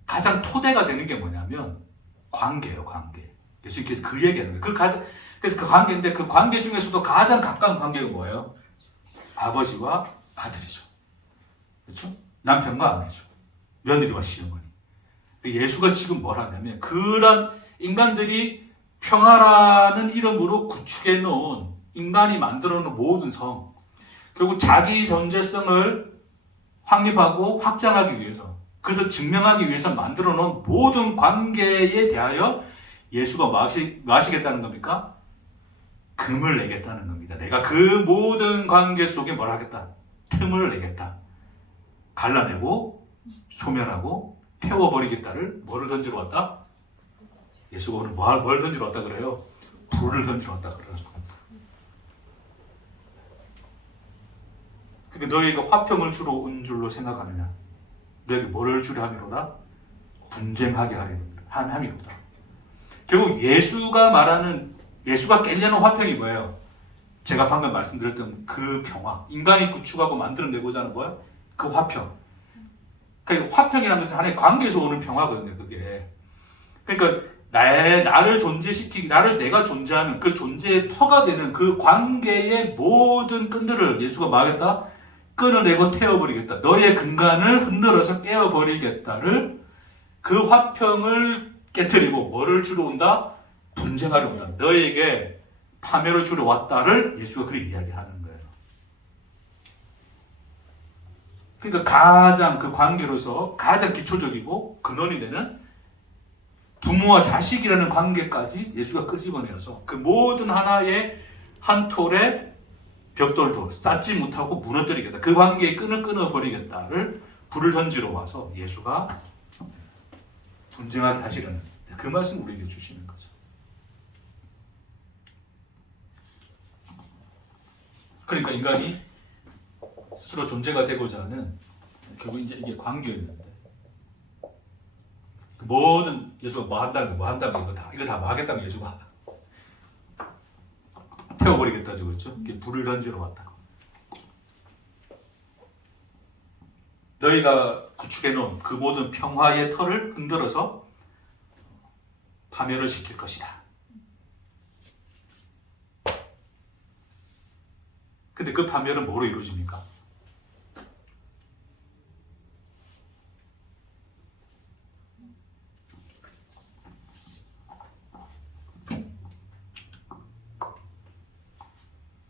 가장 토대가 되는 게 뭐냐면 관계예요, 관계. 예수님께서 그 얘기하는 거예요. 그래서 그 관계인데 그 관계 중에서도 가장 가까운 관계가 뭐예요? 아버지와 아들이죠. 그렇죠? 남편과 아내죠. 며느리와 시어머니. 예수가 지금 뭘 하냐면 그런 인간들이 평화라는 이름으로 구축해 놓은 인간이 만들어 놓은 모든 성, 결국 자기 존재성을 확립하고 확장하기 위해서, 그래서 증명하기 위해서 만들어 놓은 모든 관계에 대하여 예수가 뭐 하시겠다는 겁니까? 금을 내겠다는 겁니다. 내가 그 모든 관계 속에 뭘 하겠다? 틈을 내겠다. 갈라내고 소멸하고 태워버리겠다를 뭐를 던지러 왔다? 예수가 오늘 뭘 던지러 왔다 그래요? 불을 던지러 왔다 그래요. 그러니까 너희가 화평을 주러 온 줄로 생각하느냐? 너에게 뭐를 주려 함이로다? 분쟁하게 함이로다. 결국 예수가 깨려는 화평이 뭐예요? 제가 방금 말씀드렸던 그 평화, 인간이 구축하고 만들어내고자 하는 뭐예요? 그 화평. 그러니까 화평이라는 것은 하나의 관계에서 오는 평화거든요. 그게. 그러니까 나를 존재시키기, 나를 내가 존재하는 그 존재의 터가 되는 그 관계의 모든 끈들을 예수가 말했다. 끊어내고 태워버리겠다. 너의 근간을 흔들어서 깨어버리겠다를 그 화평을 깨뜨리고 뭐를 주러 온다? 분쟁하려 온다. 너에게 파멸을 주러 왔다를 예수가 그렇게 이야기하는 거예요. 그러니까 가장 그 관계로서 가장 기초적이고 근원이 되는 부모와 자식이라는 관계까지 예수가 끄집어내어서 그 모든 하나의 한 톨의 벽돌도 쌓지 못하고 무너뜨리겠다. 그 관계의 끈을 끊어버리겠다를 불을 던지러 와서 예수가 분쟁하게 하시려는 그 말씀 우리에게 주시는 거죠. 그러니까 인간이 스스로 존재가 되고자 하는 결국 이제 이게 관계였는데 그 모든 예수가 뭐 한다는 이거 다 뭐 하겠다는 예수가 태워버리겠다죠, 그렇죠? 이게 불을 던지러 왔다. 너희가 구축해 놓은 그 모든 평화의 터를 흔들어서 파멸을 시킬 것이다. 근데 그 파멸은 뭐로 이루어집니까?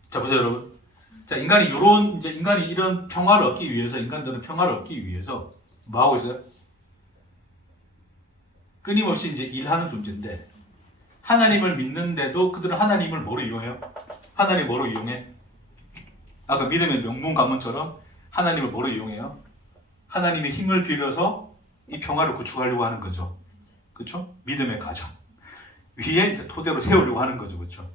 자, 보세요, 여러분. 자, 인간이 이런 평화를 얻기 위해서, 인간들은 평화를 얻기 위해서 뭐 하고 있어요? 끊임없이 이제 일하는 존재인데, 하나님을 믿는데도 그들은 하나님을 뭐로 이용해요? 하나님 뭐로 이용해? 아까 믿음의 명문 가문처럼 하나님을 뭐로 이용해요? 하나님의 힘을 빌려서 이 평화를 구축하려고 하는 거죠. 그렇죠? 믿음의 가정 위에 이제 토대로 세우려고 하는 거죠. 그렇죠?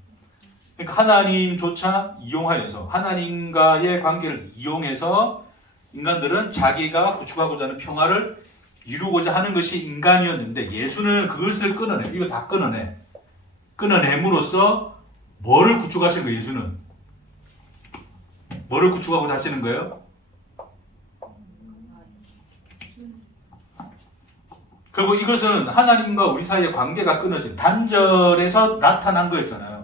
그러니까 하나님조차 이용하여서 하나님과의 관계를 이용해서 인간들은 자기가 구축하고자 하는 평화를 이루고자 하는 것이 인간이었는데 예수는 그것을 끊어내. 이거 다 끊어내. 끊어냄으로써 뭐를 구축하신 거예요? 예수는 뭐를 구축하고 하시는 거예요? 결국 이것은 하나님과 우리 사이의 관계가 끊어진 단절에서 나타난 거였잖아요.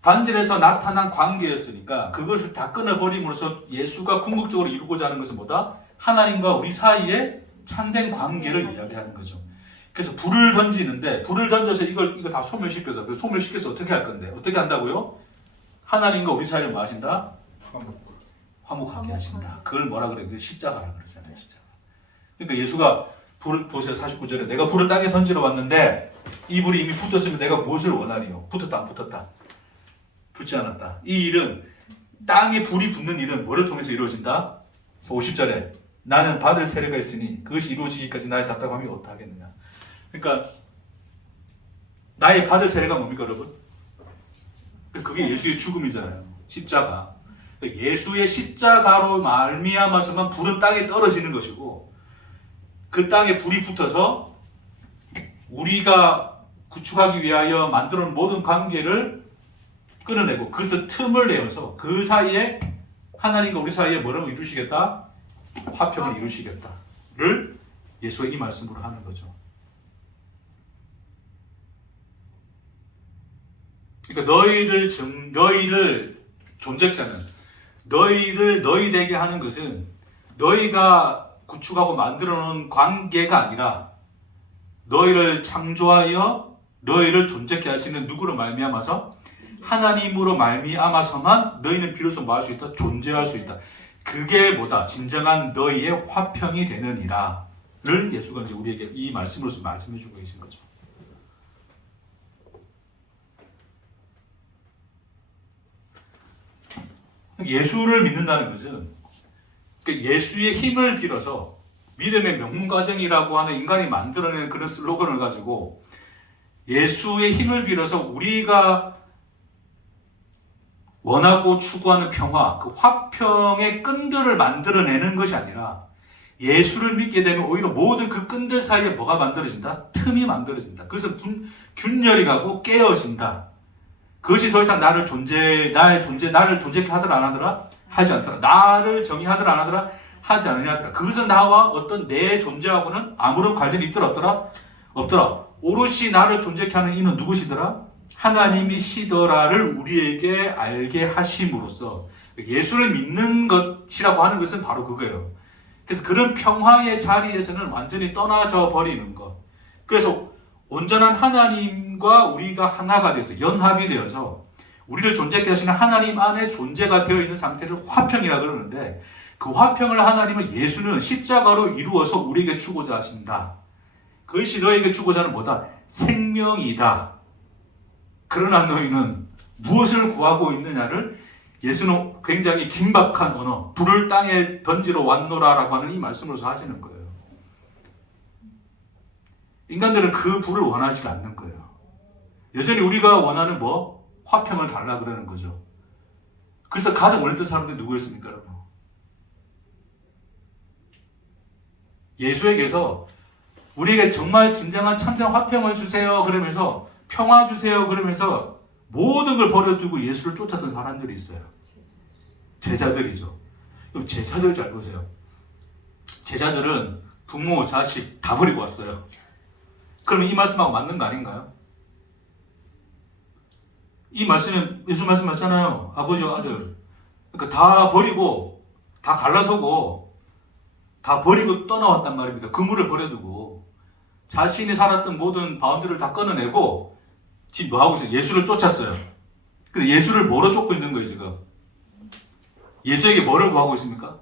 단절에서 나타난 관계였으니까 그것을 다 끊어버림으로써 예수가 궁극적으로 이루고자 하는 것은 뭐다? 하나님과 우리 사이의 참된 관계를 이야기하는 거죠. 그래서 불을 던지는데 불을 던져서 이거 다 소멸시켜서 그 소멸시켜서 어떻게 할 건데? 어떻게 한다고요? 하나님과 우리 사이를 뭐 하신다? 화목하게 하신다. 그걸 뭐라 그래? 그 십자가라 그러잖아요. 십자가. 그러니까 예수가 불을 보세요. 49절에 내가 불을 땅에 던지러 왔는데 이 불이 이미 붙었으면 내가 무엇을 원하니요? 붙었다 안 붙었다? 붙지 않았다. 이 일은 땅에 불이 붙는 일은 뭐를 통해서 이루어진다? 50절에 나는 받을 세례가 있으니 그것이 이루어지기까지 나의 답답함이 어떠하겠느냐. 그러니까 나의 받을 세례가 뭡니까 여러분? 그게 예수의 죽음이잖아요. 십자가. 예수의 십자가로 말미암아서만 불은 땅에 떨어지는 것이고 그 땅에 불이 붙어서 우리가 구축하기 위하여 만들어 놓은 모든 관계를 끊어내고 그것을 틈을 내어서 그 사이에 하나님과 우리 사이에 뭐라고 이루시겠다? 화평을 이루시겠다를 예수가 이 말씀으로 하는 거죠. 그러니까 너희를 존재케 하는 너희를 너희 되게 하는 것은 너희가 구축하고 만들어 놓은 관계가 아니라 너희를 창조하여 너희를 존재케 하시는 누구로 말미암아서 하나님으로 말미암아서만 너희는 비로소 뭐 할 수 있다? 존재할 수 있다. 그게 뭐다? 진정한 너희의 화평이 되느니라를 예수가 이제 우리에게 이 말씀으로서 말씀해 주고 계신 거죠. 예수를 믿는다는 것은 예수의 힘을 빌어서 믿음의 명문가정이라고 하는 인간이 만들어낸 그런 슬로건을 가지고 예수의 힘을 빌어서 우리가 원하고 추구하는 평화, 그 화평의 끈들을 만들어내는 것이 아니라 예수를 믿게 되면 오히려 모든 그 끈들 사이에 뭐가 만들어진다? 틈이 만들어진다. 그래서 균열이 가고 깨어진다. 그것이 더 이상 나를 존재케 하더라 안 하더라? 하지 않더라. 나를 정의하더라 안 하더라? 하지 않으냐 하더라. 그것은 나와 어떤 내 존재하고는 아무런 관련이 있더라 없더라? 없더라. 오롯이 나를 존재케 하는 이는 누구시더라? 하나님이시더라를 우리에게 알게 하심으로써 예수를 믿는 것이라고 하는 것은 바로 그거예요. 그래서 그런 평화의 자리에서는 완전히 떠나져 버리는 것. 그래서 온전한 하나님과 우리가 하나가 돼서 연합이 되어서 우리를 존재케 하시는 하나님 안에 존재가 되어 있는 상태를 화평이라 그러는데 그 화평을 하나님은 예수는 십자가로 이루어서 우리에게 주고자 하신다. 그것이 너에게 주고자 하는 뭐다? 생명이다. 그러나 너희는 무엇을 구하고 있느냐를 예수는 굉장히 긴박한 언어, 불을 땅에 던지러 왔노라라고 하는 이 말씀으로서 하시는 거예요. 인간들은 그 불을 원하지 않는 거예요. 여전히 우리가 원하는 뭐? 화평을 달라 그러는 거죠. 그래서 가장 원했던 사람들이 누구였습니까, 여러분? 예수에게서 우리에게 정말 진정한 참된 화평을 주세요 그러면서 평화 주세요 그러면서 모든 걸 버려두고 예수를 쫓았던 사람들이 있어요. 제자들이죠. 그럼 제자들 잘 보세요. 제자들은 부모, 자식 다 버리고 왔어요. 그러면 이 말씀하고 맞는 거 아닌가요? 이 말씀은 예수 말씀 맞잖아요. 아버지와 아들. 그러니까 다 버리고 다 갈라서고 다 버리고 떠나왔단 말입니다. 그물을 버려두고 자신이 살았던 모든 바운드를 다 끊어내고 지금 뭐 하고 있어요? 예수를 쫓았어요. 근데 예수를 뭐로 쫓고 있는 거예요 지금? 예수에게 뭐를 구하고 있습니까?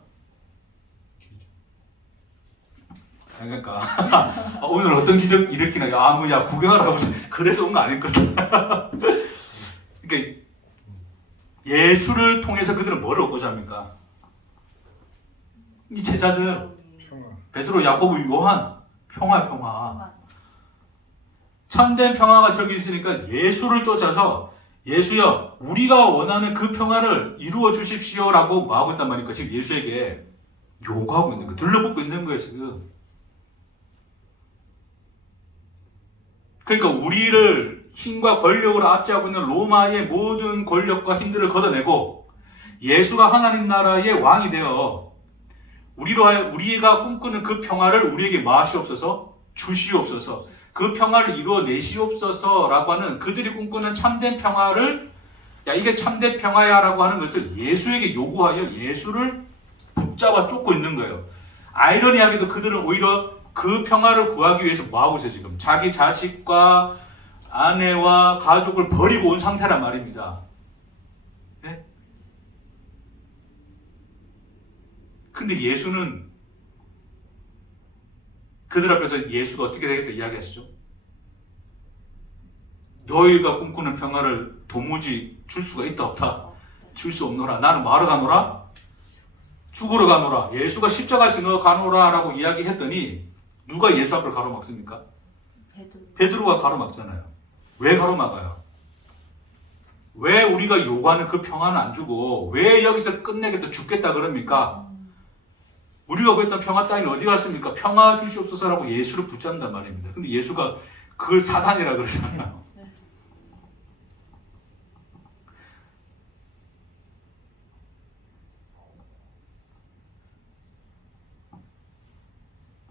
그러니까 오늘 어떤 기적 일으키나 뭐야 구경하러 가보자 그래서 온 거 아닐 거다. 그러니까 예수를 통해서 그들은 뭐를 얻고자 합니까? 이 제자들 평화. 베드로, 야고보, 요한 평화. 참된 평화가 저기 있으니까 예수를 쫓아서 예수여 우리가 원하는 그 평화를 이루어 주십시오라고 뭐하고 있단 말입니까? 지금 예수에게 요구하고 있는 거, 들러붙고 있는 거예요 지금. 그러니까 우리를 힘과 권력으로 압제하고 있는 로마의 모든 권력과 힘들을 걷어내고 예수가 하나님 나라의 왕이 되어 우리가 꿈꾸는 그 평화를 우리에게 마시옵소서, 주시옵소서, 그 평화를 이루어내시옵소서라고 하는 그들이 꿈꾸는 참된 평화를 야 이게 참된 평화야라고 하는 것을 예수에게 요구하여 예수를 붙잡아 쫓고 있는 거예요. 아이러니하게도 그들은 오히려 그 평화를 구하기 위해서 뭐하고 있어요 지금? 자기 자식과 아내와 가족을 버리고 온 상태란 말입니다. 네? 근데 예수는 그들 앞에서 예수가 어떻게 되겠다 이야기하시죠? 너희가 꿈꾸는 평화를 도무지 줄 수가 있다 없다? 줄 수 없노라. 나는 뭐하러 가노라? 죽으러 가노라. 예수가 십자가 지러 가노라 라고 이야기했더니 누가 예수 앞을 가로막습니까? 베드로가 가로막잖아요. 왜 가로막아요? 왜 우리가 요구하는 그 평화는 안 주고 왜 여기서 끝내겠다 죽겠다 그럽니까? 우리가 구했던 평화 따위는 어디 갔습니까? 평화 주시옵소서라고 예수를 붙잡는단 말입니다. 근데 예수가 그걸 사단이라 그러잖아요.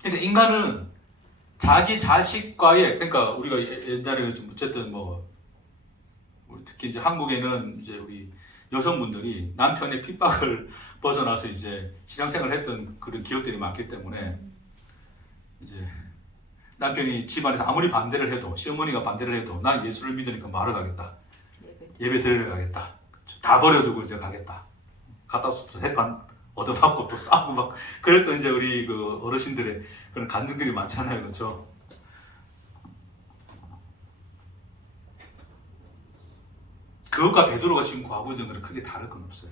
그러니까 인간은 자기 자식과의 그러니까 우리가 옛날에 좀 어쨌든 뭐 특히 이제 한국에는 이제 우리 여성분들이 남편의 핍박을 벗어나서 이제 신앙생활을 했던 그런 기억들이 많기 때문에 이제 남편이 집안에서 아무리 반대를 해도 시어머니가 반대를 해도 난 예수를 믿으니까 말을 가겠다. 예배 드리러 가겠다. 다 버려두고 이제 가겠다. 갔다 와서 햇반 얻어맞고 또 싸우고 막 그랬던 이제 우리 그 어르신들의 그런 간증들이 많잖아요, 그렇죠? 그것과 베드로가 지금 구하고 있는 건 크게 다를 건 없어요.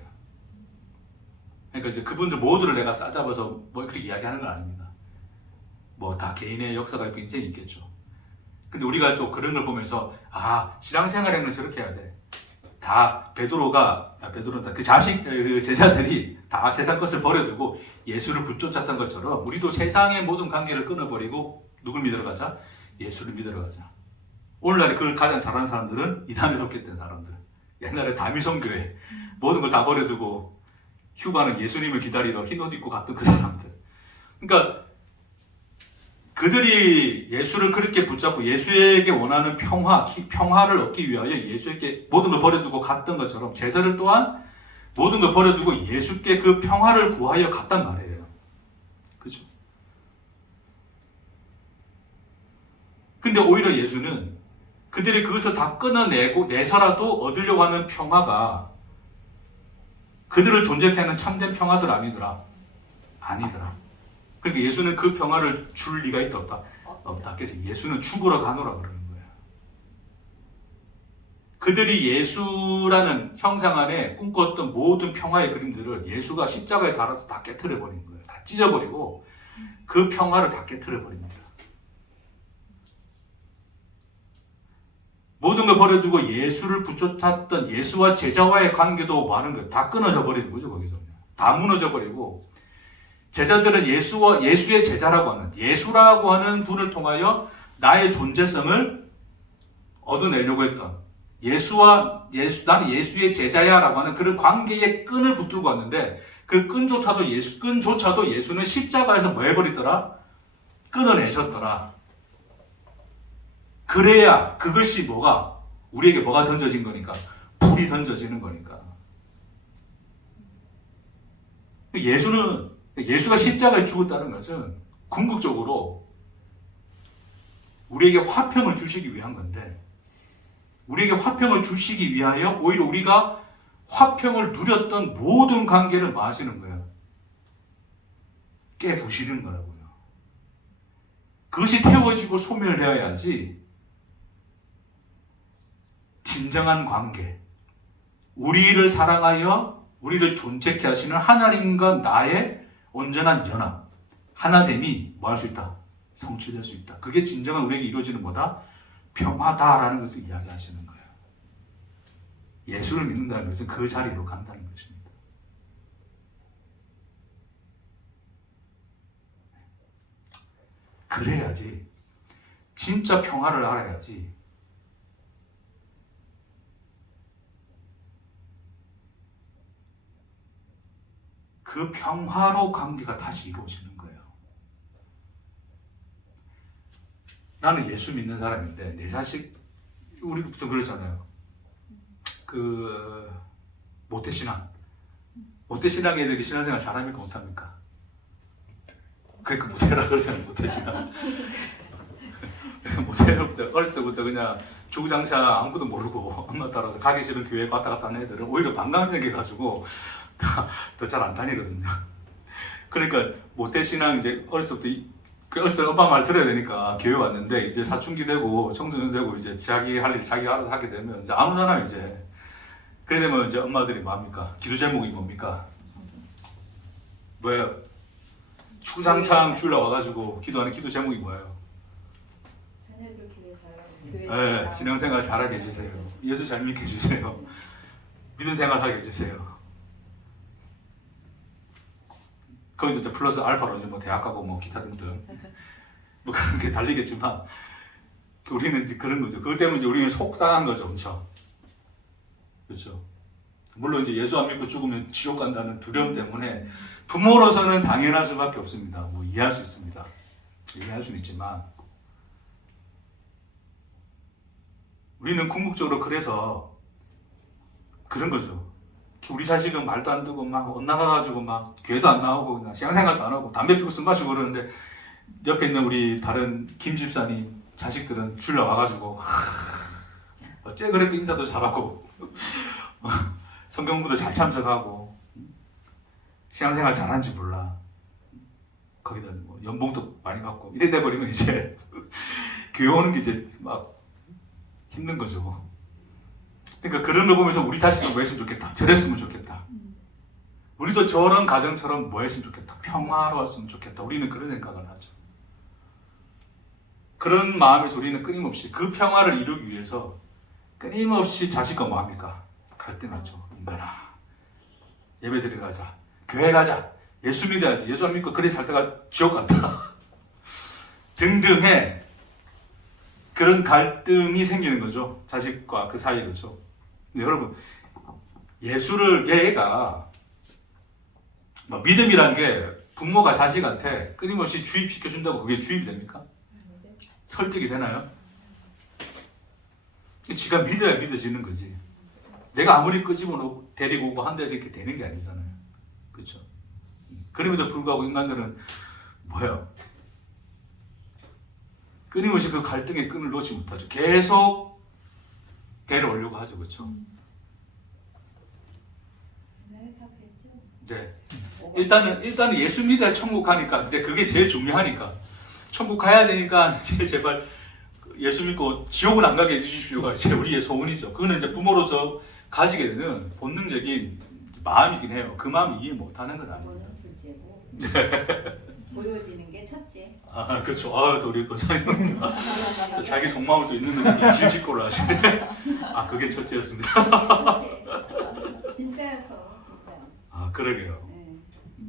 그러니까 이제 그분들 모두를 내가 싸잡아서 뭐 그렇게 이야기하는 건 아닙니다. 뭐 다 개인의 역사가 있고 인생이 있겠죠. 근데 우리가 또 그런 걸 보면서 신앙생활에는 저렇게 해야 돼. 다 베드로는 그 그 제자들이 다 세상 것을 버려두고 예수를 붙잡았던 것처럼 우리도 세상의 모든 관계를 끊어버리고 누굴 믿으러 가자? 예수를 믿으러 가자. 오늘날에 그걸 가장 잘하는 사람들은 이단에 속했던 사람들. 옛날에 다미성교회 모든 걸 다 버려두고 휴가는 예수님을 기다리러 흰 옷 입고 갔던 그 사람들. 그러니까 그들이 예수를 그렇게 붙잡고 예수에게 원하는 평화를 얻기 위하여 예수에게 모든 걸 버려두고 갔던 것처럼 제자들 또한 모든 걸 버려두고 예수께 그 평화를 구하여 갔단 말이에요. 그죠? 근데 오히려 예수는 그들이 그것을 다 내서라도 얻으려고 하는 평화가 그들을 존재케 하는 참된 평화들 아니더라. 아니더라. 그러니까 예수는 그 평화를 줄 리가 있다 없다? 없다. 그래서 예수는 죽으러 가노라 그러는 거예요. 그들이 예수라는 형상 안에 꿈꿨던 모든 평화의 그림들을 예수가 십자가에 달아서 다 깨트려 버린 거예요. 다 찢어버리고 그 평화를 다 깨트려 버립니다. 모든 걸 버려두고 예수를 붙잡았던 예수와 제자와의 관계도 많은 거예요. 다 끊어져 버리는 거죠. 거기서 다 무너져 버리고 제자들은 예수의 제자라고 하는 예수라고 하는 분을 통하여 나의 존재성을 얻어내려고 했던 나는 예수의 제자야라고 하는 그런 관계에 끈을 붙들고 왔는데 그 끈조차도 예수는 십자가에서 뭐 해버리더라? 끊어내셨더라. 그래야 그것이 우리에게 뭐가 던져진 거니까? 불이 던져지는 거니까. 예수가 십자가에 죽었다는 것은 궁극적으로 우리에게 화평을 주시기 위한 건데 우리에게 화평을 주시기 위하여 오히려 우리가 화평을 누렸던 모든 관계를 뭐 하시는 거예요? 깨부시는 거라고요. 그것이 태워지고 소멸되어야지 진정한 관계, 우리를 사랑하여 우리를 존재케 하시는 하나님과 나의 온전한 연합, 하나됨이 뭐 할 수 있다? 성취될 수 있다. 그게 진정한 우리에게 이루어지는 뭐다? 평화다라는 것을 이야기하시는 거예요. 예수를 믿는다는 것은 그 자리로 간다는 것입니다. 그래야지 진짜 평화를 알아야지 그 평화로 관계가 다시 이루어지는 거예요. 나는 예수 믿는 사람인데 내 자식 우리부터 그러잖아요. 모태신앙 애들이 신앙생활 잘합니까 못합니까? 그러니까 모태라 그러잖아요. 모태신앙. 모태로부터 어렸을 때부터 그냥 주구장창 아무것도 모르고 엄마 따라서 가기 싫은 교회 왔다 갔다 하는 애들은 오히려 반감 생겨가지고 더 잘 안 다니거든요. 그러니까 모태신앙 이제 어렸을 때 엄마 말 들어야 되니까 교회 왔는데 이제 사춘기 되고 청소년 되고 이제 자기 할 일 자기 알아서 하게 되면 이제 아무잖아요 이제. 그래 되면 이제 엄마들이 뭐 합니까? 기도 제목이 뭡니까? 뭐예요? 주구장창 주일날 와가지고 기도하는 기도 제목이 뭐예요? 자녀들 교회 잘하고 네, 신앙생활 잘하게 해주세요. 예수 잘 믿게 해주세요. 믿음 생활하게 해주세요. 거기도 이제 플러스 알파로 이제 뭐 대학 가고 뭐 기타 등등 뭐 그런 게 달리겠지만 우리는 이제 그런 거죠. 그것 때문에 이제 우리는 속상한 거죠, 엄청. 그렇죠. 물론 이제 예수 안 믿고 죽으면 지옥 간다는 두려움 때문에 부모로서는 당연할 수밖에 없습니다. 뭐 이해할 수 있습니다. 이해할 수는 있지만 우리는 궁극적으로 그래서 그런 거죠. 우리 자식은 말도 안 듣고 막 엇나가가지고 막 교회도 안 나오고 그냥 신앙생활도 안 하고 담배 피고 술 마시고 그러는데 옆에 있는 우리 다른 김 집사님 자식들은 주일날 와가지고 어째 그렇게 인사도 잘하고 성경부도 잘 참석하고 신앙생활 잘하는지 몰라. 거기다 뭐 연봉도 많이 받고 이래 돼버리면 이제 교회 오는 게 이제 막 힘든 거죠. 그러니까 그런 걸 보면서 우리 자식도 뭐 했으면 좋겠다. 저랬으면 좋겠다. 우리도 저런 가정처럼 뭐 했으면 좋겠다. 평화로웠으면 좋겠다. 우리는 그런 생각을 하죠. 그런 마음에서 우리는 끊임없이 그 평화를 이루기 위해서 끊임없이 자식과 뭐 합니까? 갈등하죠. 인간아, 예배 드리러 가자. 교회 가자. 예수 믿어야지. 예수 안 믿고 그래 살다가 지옥 간다. 등등의 그런 갈등이 생기는 거죠. 자식과 그 사이에. 그렇죠. 근데 여러분, 얘가 믿음이란 게 부모가 자식한테 끊임없이 주입시켜준다고 그게 주입이 됩니까? 설득이 되나요? 지가 믿어야 믿어지는 거지. 내가 아무리 끄집어놓고 데리고 오고 한다고 이렇게 되는 게 아니잖아요. 그렇죠? 그럼에도 불구하고 인간들은 뭐예요? 끊임없이 그 갈등의 끈을 놓지 못하죠. 계속 데려오려고 하죠. 그렇죠? 네, 다 그랬죠. 네. 일단은 예수 믿어야 천국 가니까. 근데 그게 제일 중요하니까. 천국 가야 되니까 제발 예수 믿고 지옥은 안 가게 해주십시오가 제 우리의 소원이죠. 그거는 이제 부모로서 가지게 되는 본능적인 마음이긴 해요. 그 마음 이해 못하는 건 아니에요. 그거는 둘째고 보여지는 게 첫째. 아, 그렇죠. 아, 또 우리 권사님 자기 속마음을 또 있는 놈이 실직고를 하시네. 아, 그게 첫째였습니다. 첫째. 진짜여서 진짜. 아, 그러게요. 네.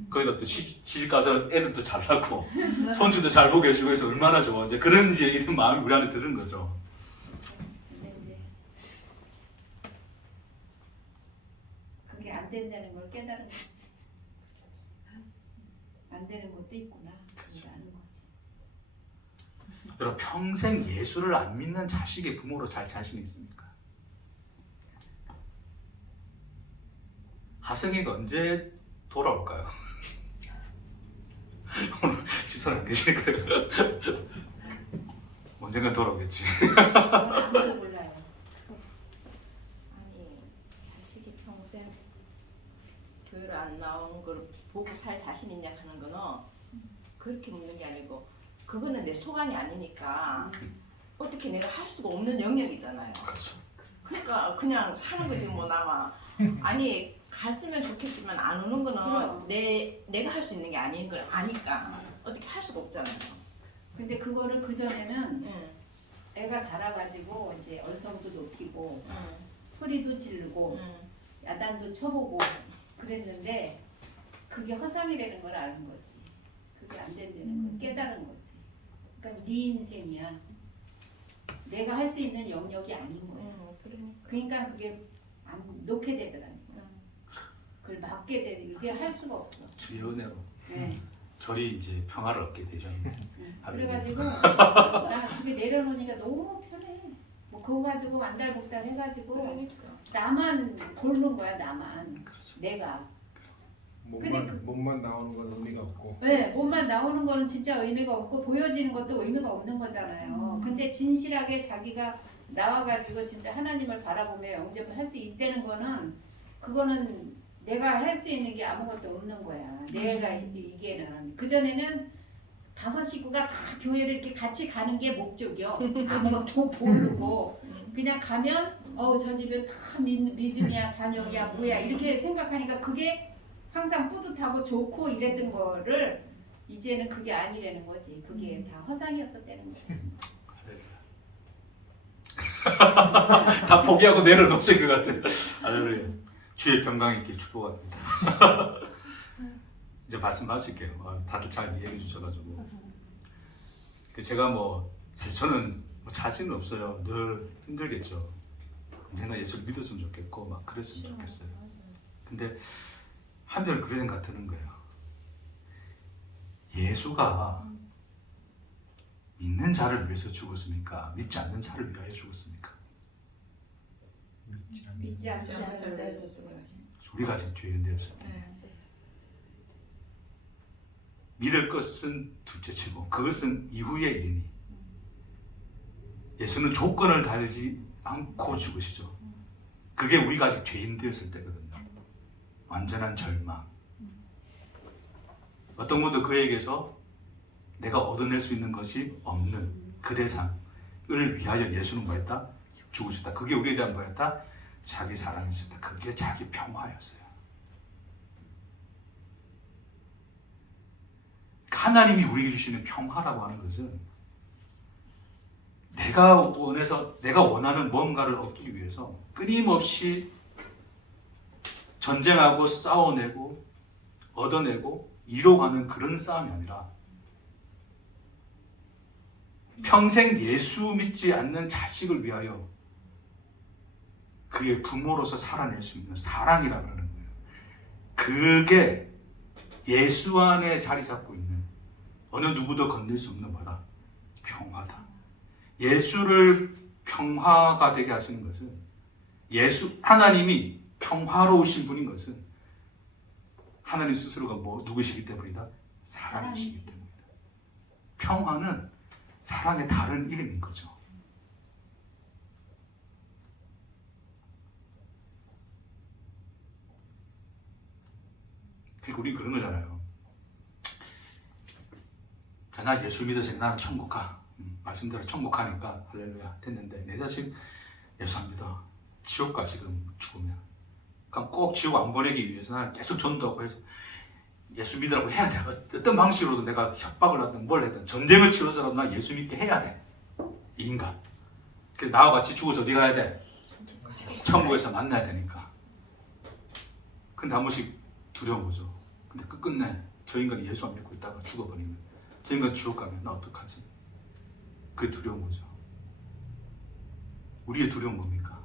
거기다 또 시집 가서 애들도 잘 낳고 손주도 잘 보게 해주고 해서 얼마나 좋아. 이제 그런 이제 이런 마음이 우리 안에 드는 거죠. 근데 이제 그게 안 된다는 걸 깨달은 거지. 안 되는 것도 있구나. 그걸 아는 거지. 여러분, 평생 예수를 안 믿는 자식의 부모로 살 자신이 있습니까? 하승이가 언제 돌아올까요? 오늘 집사람 안 계시니까요. 언젠간 돌아오겠지. 아무도 몰라요. 아니 자식이 평생 교회를 안 나오는 걸 보고 살 자신 있냐 하는 거는 그렇게 묻는 게 아니고 그거는 내 소관이 아니니까 어떻게 내가 할 수가 없는 영역이잖아요. 그렇죠. 그러니까 그냥 사는 거지 뭐 나만. 아니 갔으면 좋겠지만 안 오는 거는 그럼. 내가 할 수 있는 게 아닌 걸 아니까 어떻게 할 수가 없잖아요. 근데 그거를 그 전에는 응, 애가 달아가지고 이제 언성도 높이고 응, 소리도 지르고 응. 야단도 쳐보고 그랬는데 그게 허상이라는 걸 아는 거지. 그게 안 된다는 걸 깨달은 거지. 그러니까 네 인생이야. 내가 할 수 있는 영역이 아닌 거야. 응, 그러니까. 그러니까 그게 안 놓게 되더라고. 응. 그걸 막게 되는 이게 할 수가 없어. 주의 은혜로 네. 저리 이제 평화를 얻게 되셨네. 그래가지고 나 그게 내려놓으니까 너무 편해. 뭐 그거 가지고 안달복달 해가지고 그러니까. 나만 고르는 거야. 나만 그렇죠. 내가. 근데 몸만 나오는 건 의미가 없고. 네, 몸만 나오는 거는 진짜 의미가 없고 보여지는 것도 의미가 없는 거잖아요. 근데 진실하게 자기가 나와가지고 진짜 하나님을 바라보며 영접을 할 수 있다는 거는 그거는 내가 할 수 있는 게 아무것도 없는 거야. 내가 이게는 그 전에는 5 식구가 다 교회를 이렇게 같이 가는 게 목적이요. 아무것도 모르고 그냥 가면 저 집에 다 믿음이야 자녀야 뭐야 이렇게 생각하니까 그게 항상 뿌듯하고 좋고 이랬던 거를 이제는 그게 아니라는 거지. 그게 다 허상이었었다는 거야. 다 포기하고 내려놓으신 것 같아요. 할렐루야. 주의 평강 있길 축복합니다. 이제 말씀 마칠게요. 다들 잘 이해해 주셔가지고. 제가 사실 저는 자신은 없어요. 늘 힘들겠죠. 언젠가 예수를 믿었으면 좋겠고 막 그랬으면 좋겠어요. 근데 한편 그런 생각 드는 거예요. 예수가 믿는 자를 위해서 죽었습니까? 믿지 않는 자를 위하여 죽었습니까? 믿지 않는 않는 자를 자를 위해서 위해서 죽었지. 우리가 지금 죄인 되었을 때 네. 믿을 것은 둘째치고 그것은 이후의 일이니 예수는 조건을 달지 않고 죽으시죠. 그게 우리가 아직 죄인 되었을 때거든요. 완전한 절망. 어떤 분도 그에게서 내가 얻어낼 수 있는 것이 없는 그 대상을 위하여 예수는 뭐였다? 죽으셨다. 그게 우리에 대한 뭐였다? 자기 사랑이셨다. 그게 자기 평화였어요. 하나님이 우리에게 주시는 평화라고 하는 것은 내가 원하는 뭔가를 얻기 위해서 끊임없이 전쟁하고 싸워내고 얻어내고 이뤄가는 그런 싸움이 아니라 평생 예수 믿지 않는 자식을 위하여 그의 부모로서 살아낼 수 있는 사랑이라고 하는 거예요. 그게 예수 안에 자리 잡고 있는 어느 누구도 건들 수 없는 뭐다? 평화다. 예수를 평화가 되게 하시는 것은 하나님이 평화로우신 분인 것은 하나님 스스로가 누구시기 때문이다? 사랑이시기 때문이다. 평화는 사랑의 다른 이름인 거죠. 그리고 우리 그런 거잖아요. 자, 나 예수 믿어서 나는 천국 가. 말씀대로 천국 가니까 할렐루야 됐는데 내 자식 예수 안 믿어. 지옥 가 지금 죽으면. 그럼 꼭 지옥 안 보내기 위해서 나는 계속 전도하고 해서 예수 믿으라고 해야 돼. 어떤 방식으로도 내가 협박을 하든 뭘 하든 전쟁을 치러서라도 나 예수 믿게 해야 돼. 이 인간. 그래서 나와 같이 죽어서 어디 가야 돼? 천국에서 만나야 되니까. 근데 한 번씩 두려운 거죠. 근데 끝내 저 인간이 예수 안 믿고 있다가 죽어버리면 저 인간 지옥 가면 나 어떡하지? 그게 두려운 거죠. 우리의 두려움은 뭡니까?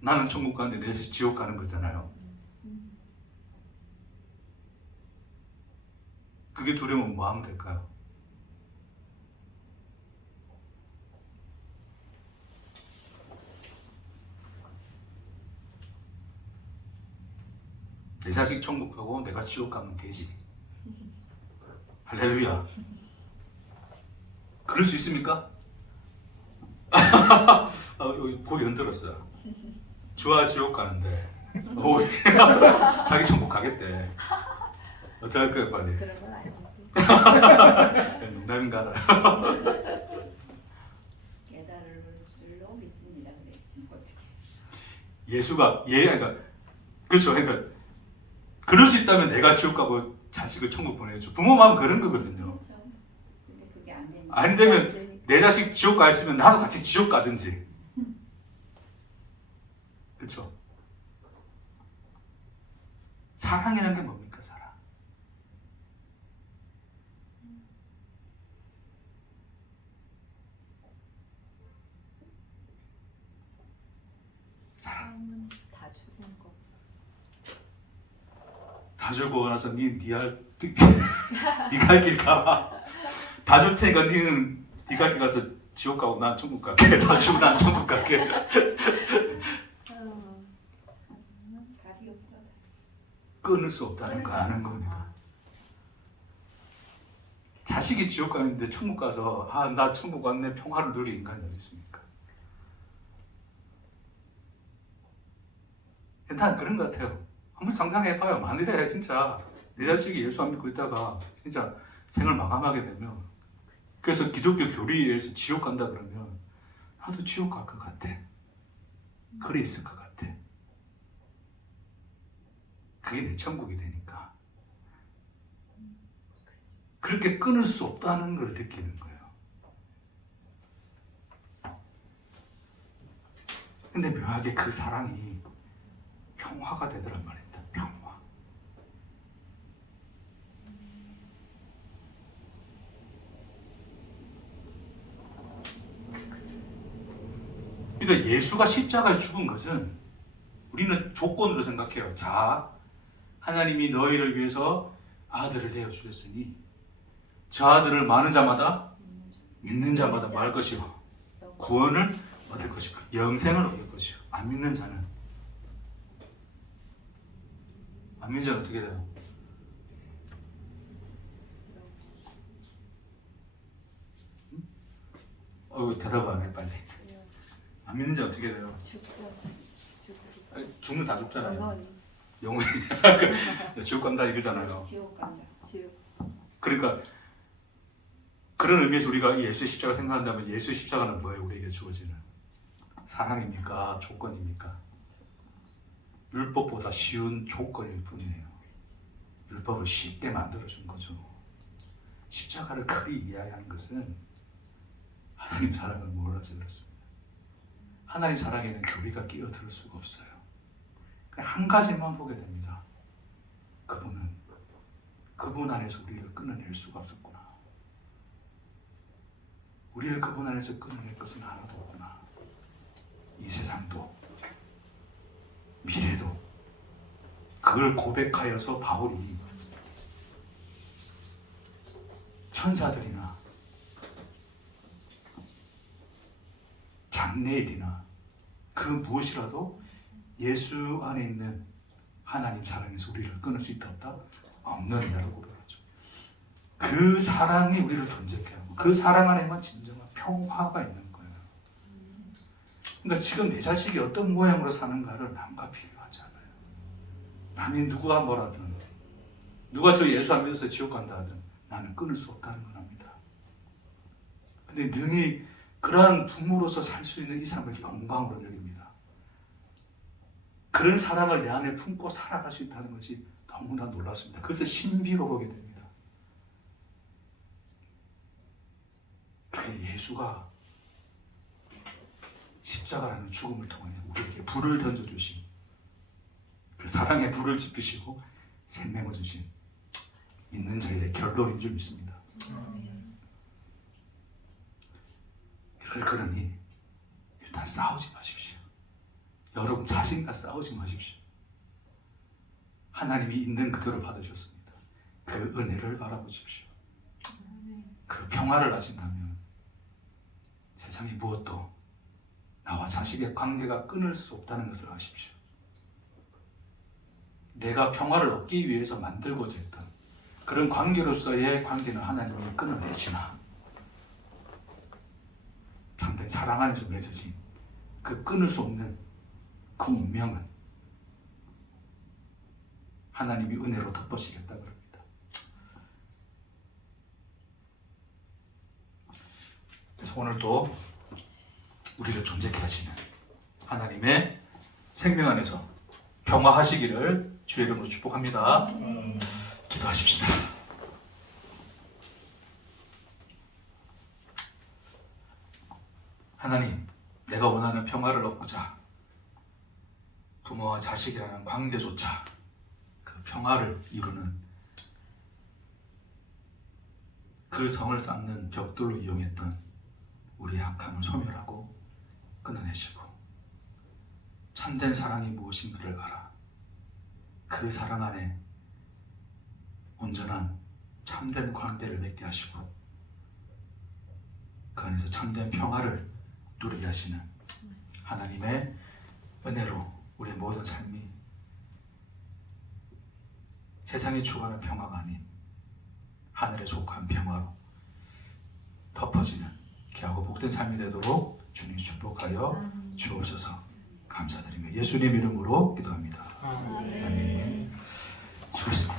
나는 천국 가는데 내 지옥 가는 거잖아요. 그게 두려우면 뭐 하면 될까요? 내 자식 천국 가고 내가 지옥 가면 되지. 할렐루야. 그럴 수 있습니까? 여기 고개 흔들었어요. 주와 지옥 가는데 자기 천국 가겠대. 어떡할 거야 빨리. 그런 건 아니고. 농담인가? 깨달을 줄로 믿습니다. 근데 지금 어떻게? 예수가 그러니까 그렇죠. 그러니까 그럴 수 있다면 내가 지옥 가고 자식을 천국 보내줘. 부모 마음 그런 거거든요. 그렇죠. 근데 그게 안 되니까. 안 되면 내 자식 지옥 가 있으면 나도 같이 지옥 가든지. 그렇죠. 사랑이라는 게 뭡니까? 사랑. 사랑은 다 주는 거. 다 주고 나서 네가 할 길 가봐. 다 줄 테니까 네가 할 길 가서 지옥 가고 난 천국 갈게. 다 주고 난 천국 갈게. 답이 없어. 끊을 수 없다는 거 아는 겁니다. 자식이 지옥 가는데 천국 가서 나 천국 왔네 평화를 누릴 인간이 어디 있습니까? 난 그런 것 같아요. 한번 상상해봐요. 만일에 진짜 내 자식이 예수 안 믿고 있다가 진짜 생을 마감하게 되면 그래서 기독교 교리에서 지옥 간다 그러면 나도 지옥 갈 것 같아. 그래 있을 것 같아. 그게 내 천국이 되니까. 그렇게 끊을 수 없다는 걸 느끼는 거예요. 근데 묘하게 그 사랑이 평화가 되더란 말입니다. 평화. 그러니까 예수가 십자가에 죽은 것은 우리는 조건으로 생각해요. 자, 하나님이 너희를 위해서 아들을 내어주셨으니 저 아들을 많은 자마다 믿는 자마다 말 것이요 구원을 얻을 것이고 영생을 얻을 것이요 안 믿는 자는 어떻게 돼요? 대답 안 해 빨리. 안 믿는 자 어떻게 돼요? 죽는 다 죽잖아요. 영원히 지옥 간다 이거잖아요. 지옥 간다. 지옥. 그러니까 그런 의미에서 우리가 예수의 십자가 생각한다면 예수의 십자가는 뭐예요? 우리에게 주어지는 사랑입니까? 조건입니까? 율법보다 쉬운 조건일 뿐이에요. 율법을 쉽게 만들어준 거죠. 십자가를 크게 이해하는 것은 하나님 사랑을 몰라서 그렇습니다. 하나님 사랑에는 교리가 끼어들 수가 없어요. 그냥 한 가지만 보게 됩니다. 그분 안에서 우리를 끊어낼 수가 없었구나. 우리를 그분 안에서 끊어낼 것은 하나도 없구나. 이 세상도 미래도 그걸 고백하여서 바울이 천사들이나 장례일이나 그 무엇이라도 예수 안에 있는 하나님 사랑에서 우리를 끊을 수 있다 없다? 없는 이라고 고백하죠. 그 사랑이 우리를 존재케 하고 그 사랑 안에만 진정한 평화가 있는 거예요. 그러니까 지금 내 자식이 어떤 모양으로 사는가를 남과 비교하지 않아요. 남이 누구가 뭐라든 누가 저 예수 안 믿어서 지옥 간다 하든 나는 끊을 수 없다는 걸 압니다. 근데 능히 그러한 부모로서 살 수 있는 이 삶을 영광으로 여깁니다. 그런 사랑을 내 안에 품고 살아갈 수 있다는 것이 너무나 놀랐습니다. 그래서 신비로 보게 됩니다. 그 예수가 십자가라는 죽음을 통해 우리에게 불을 던져주신 그 사랑의 불을 지피시고 생명을 주신 믿는 자의 결론인 줄 믿습니다. 그러니 일단 싸우지 마십시오. 여러분 자신과 싸우지 마십시오. 하나님이 있는 그대로 받으셨습니다. 그 은혜를 바라보십시오. 그 평화를 아신다면 세상이 무엇도 나와 자식의 관계가 끊을 수 없다는 것을 아십시오. 내가 평화를 얻기 위해서 만들고자 했던 그런 관계로서의 관계는 하나님이 끊어내시나 참된 사랑 안에서 맺어진 그 끊을 수 없는 그 운명은 하나님이 은혜로 덮으시겠다고 합니다. 그래서 오늘도 우리를 존재케 하시는 하나님의 생명 안에서 평화하시기를 주의 이름으로 축복합니다. 기도하십시다. 하나님, 내가 원하는 평화를 얻고자 부모와 자식이라는 관계조차 그 평화를 이루는 그 성을 쌓는 벽돌로 이용했던 우리의 악함을 소멸하고 끊어내시고 참된 사랑이 무엇인가를 알아 그 사랑 안에 온전한 참된 관계를 맺게 하시고 그 안에서 참된 평화를 누리게 하시는 하나님의 은혜로 우리의 모든 삶이 세상이 추구하는 평화가 아닌 하늘에 속한 평화로 덮어지는 귀하고 복된 삶이 되도록 주님이 축복하여 주옵소서. 감사드리며 예수님 이름으로 기도합니다. 아멘. 수고했습니다.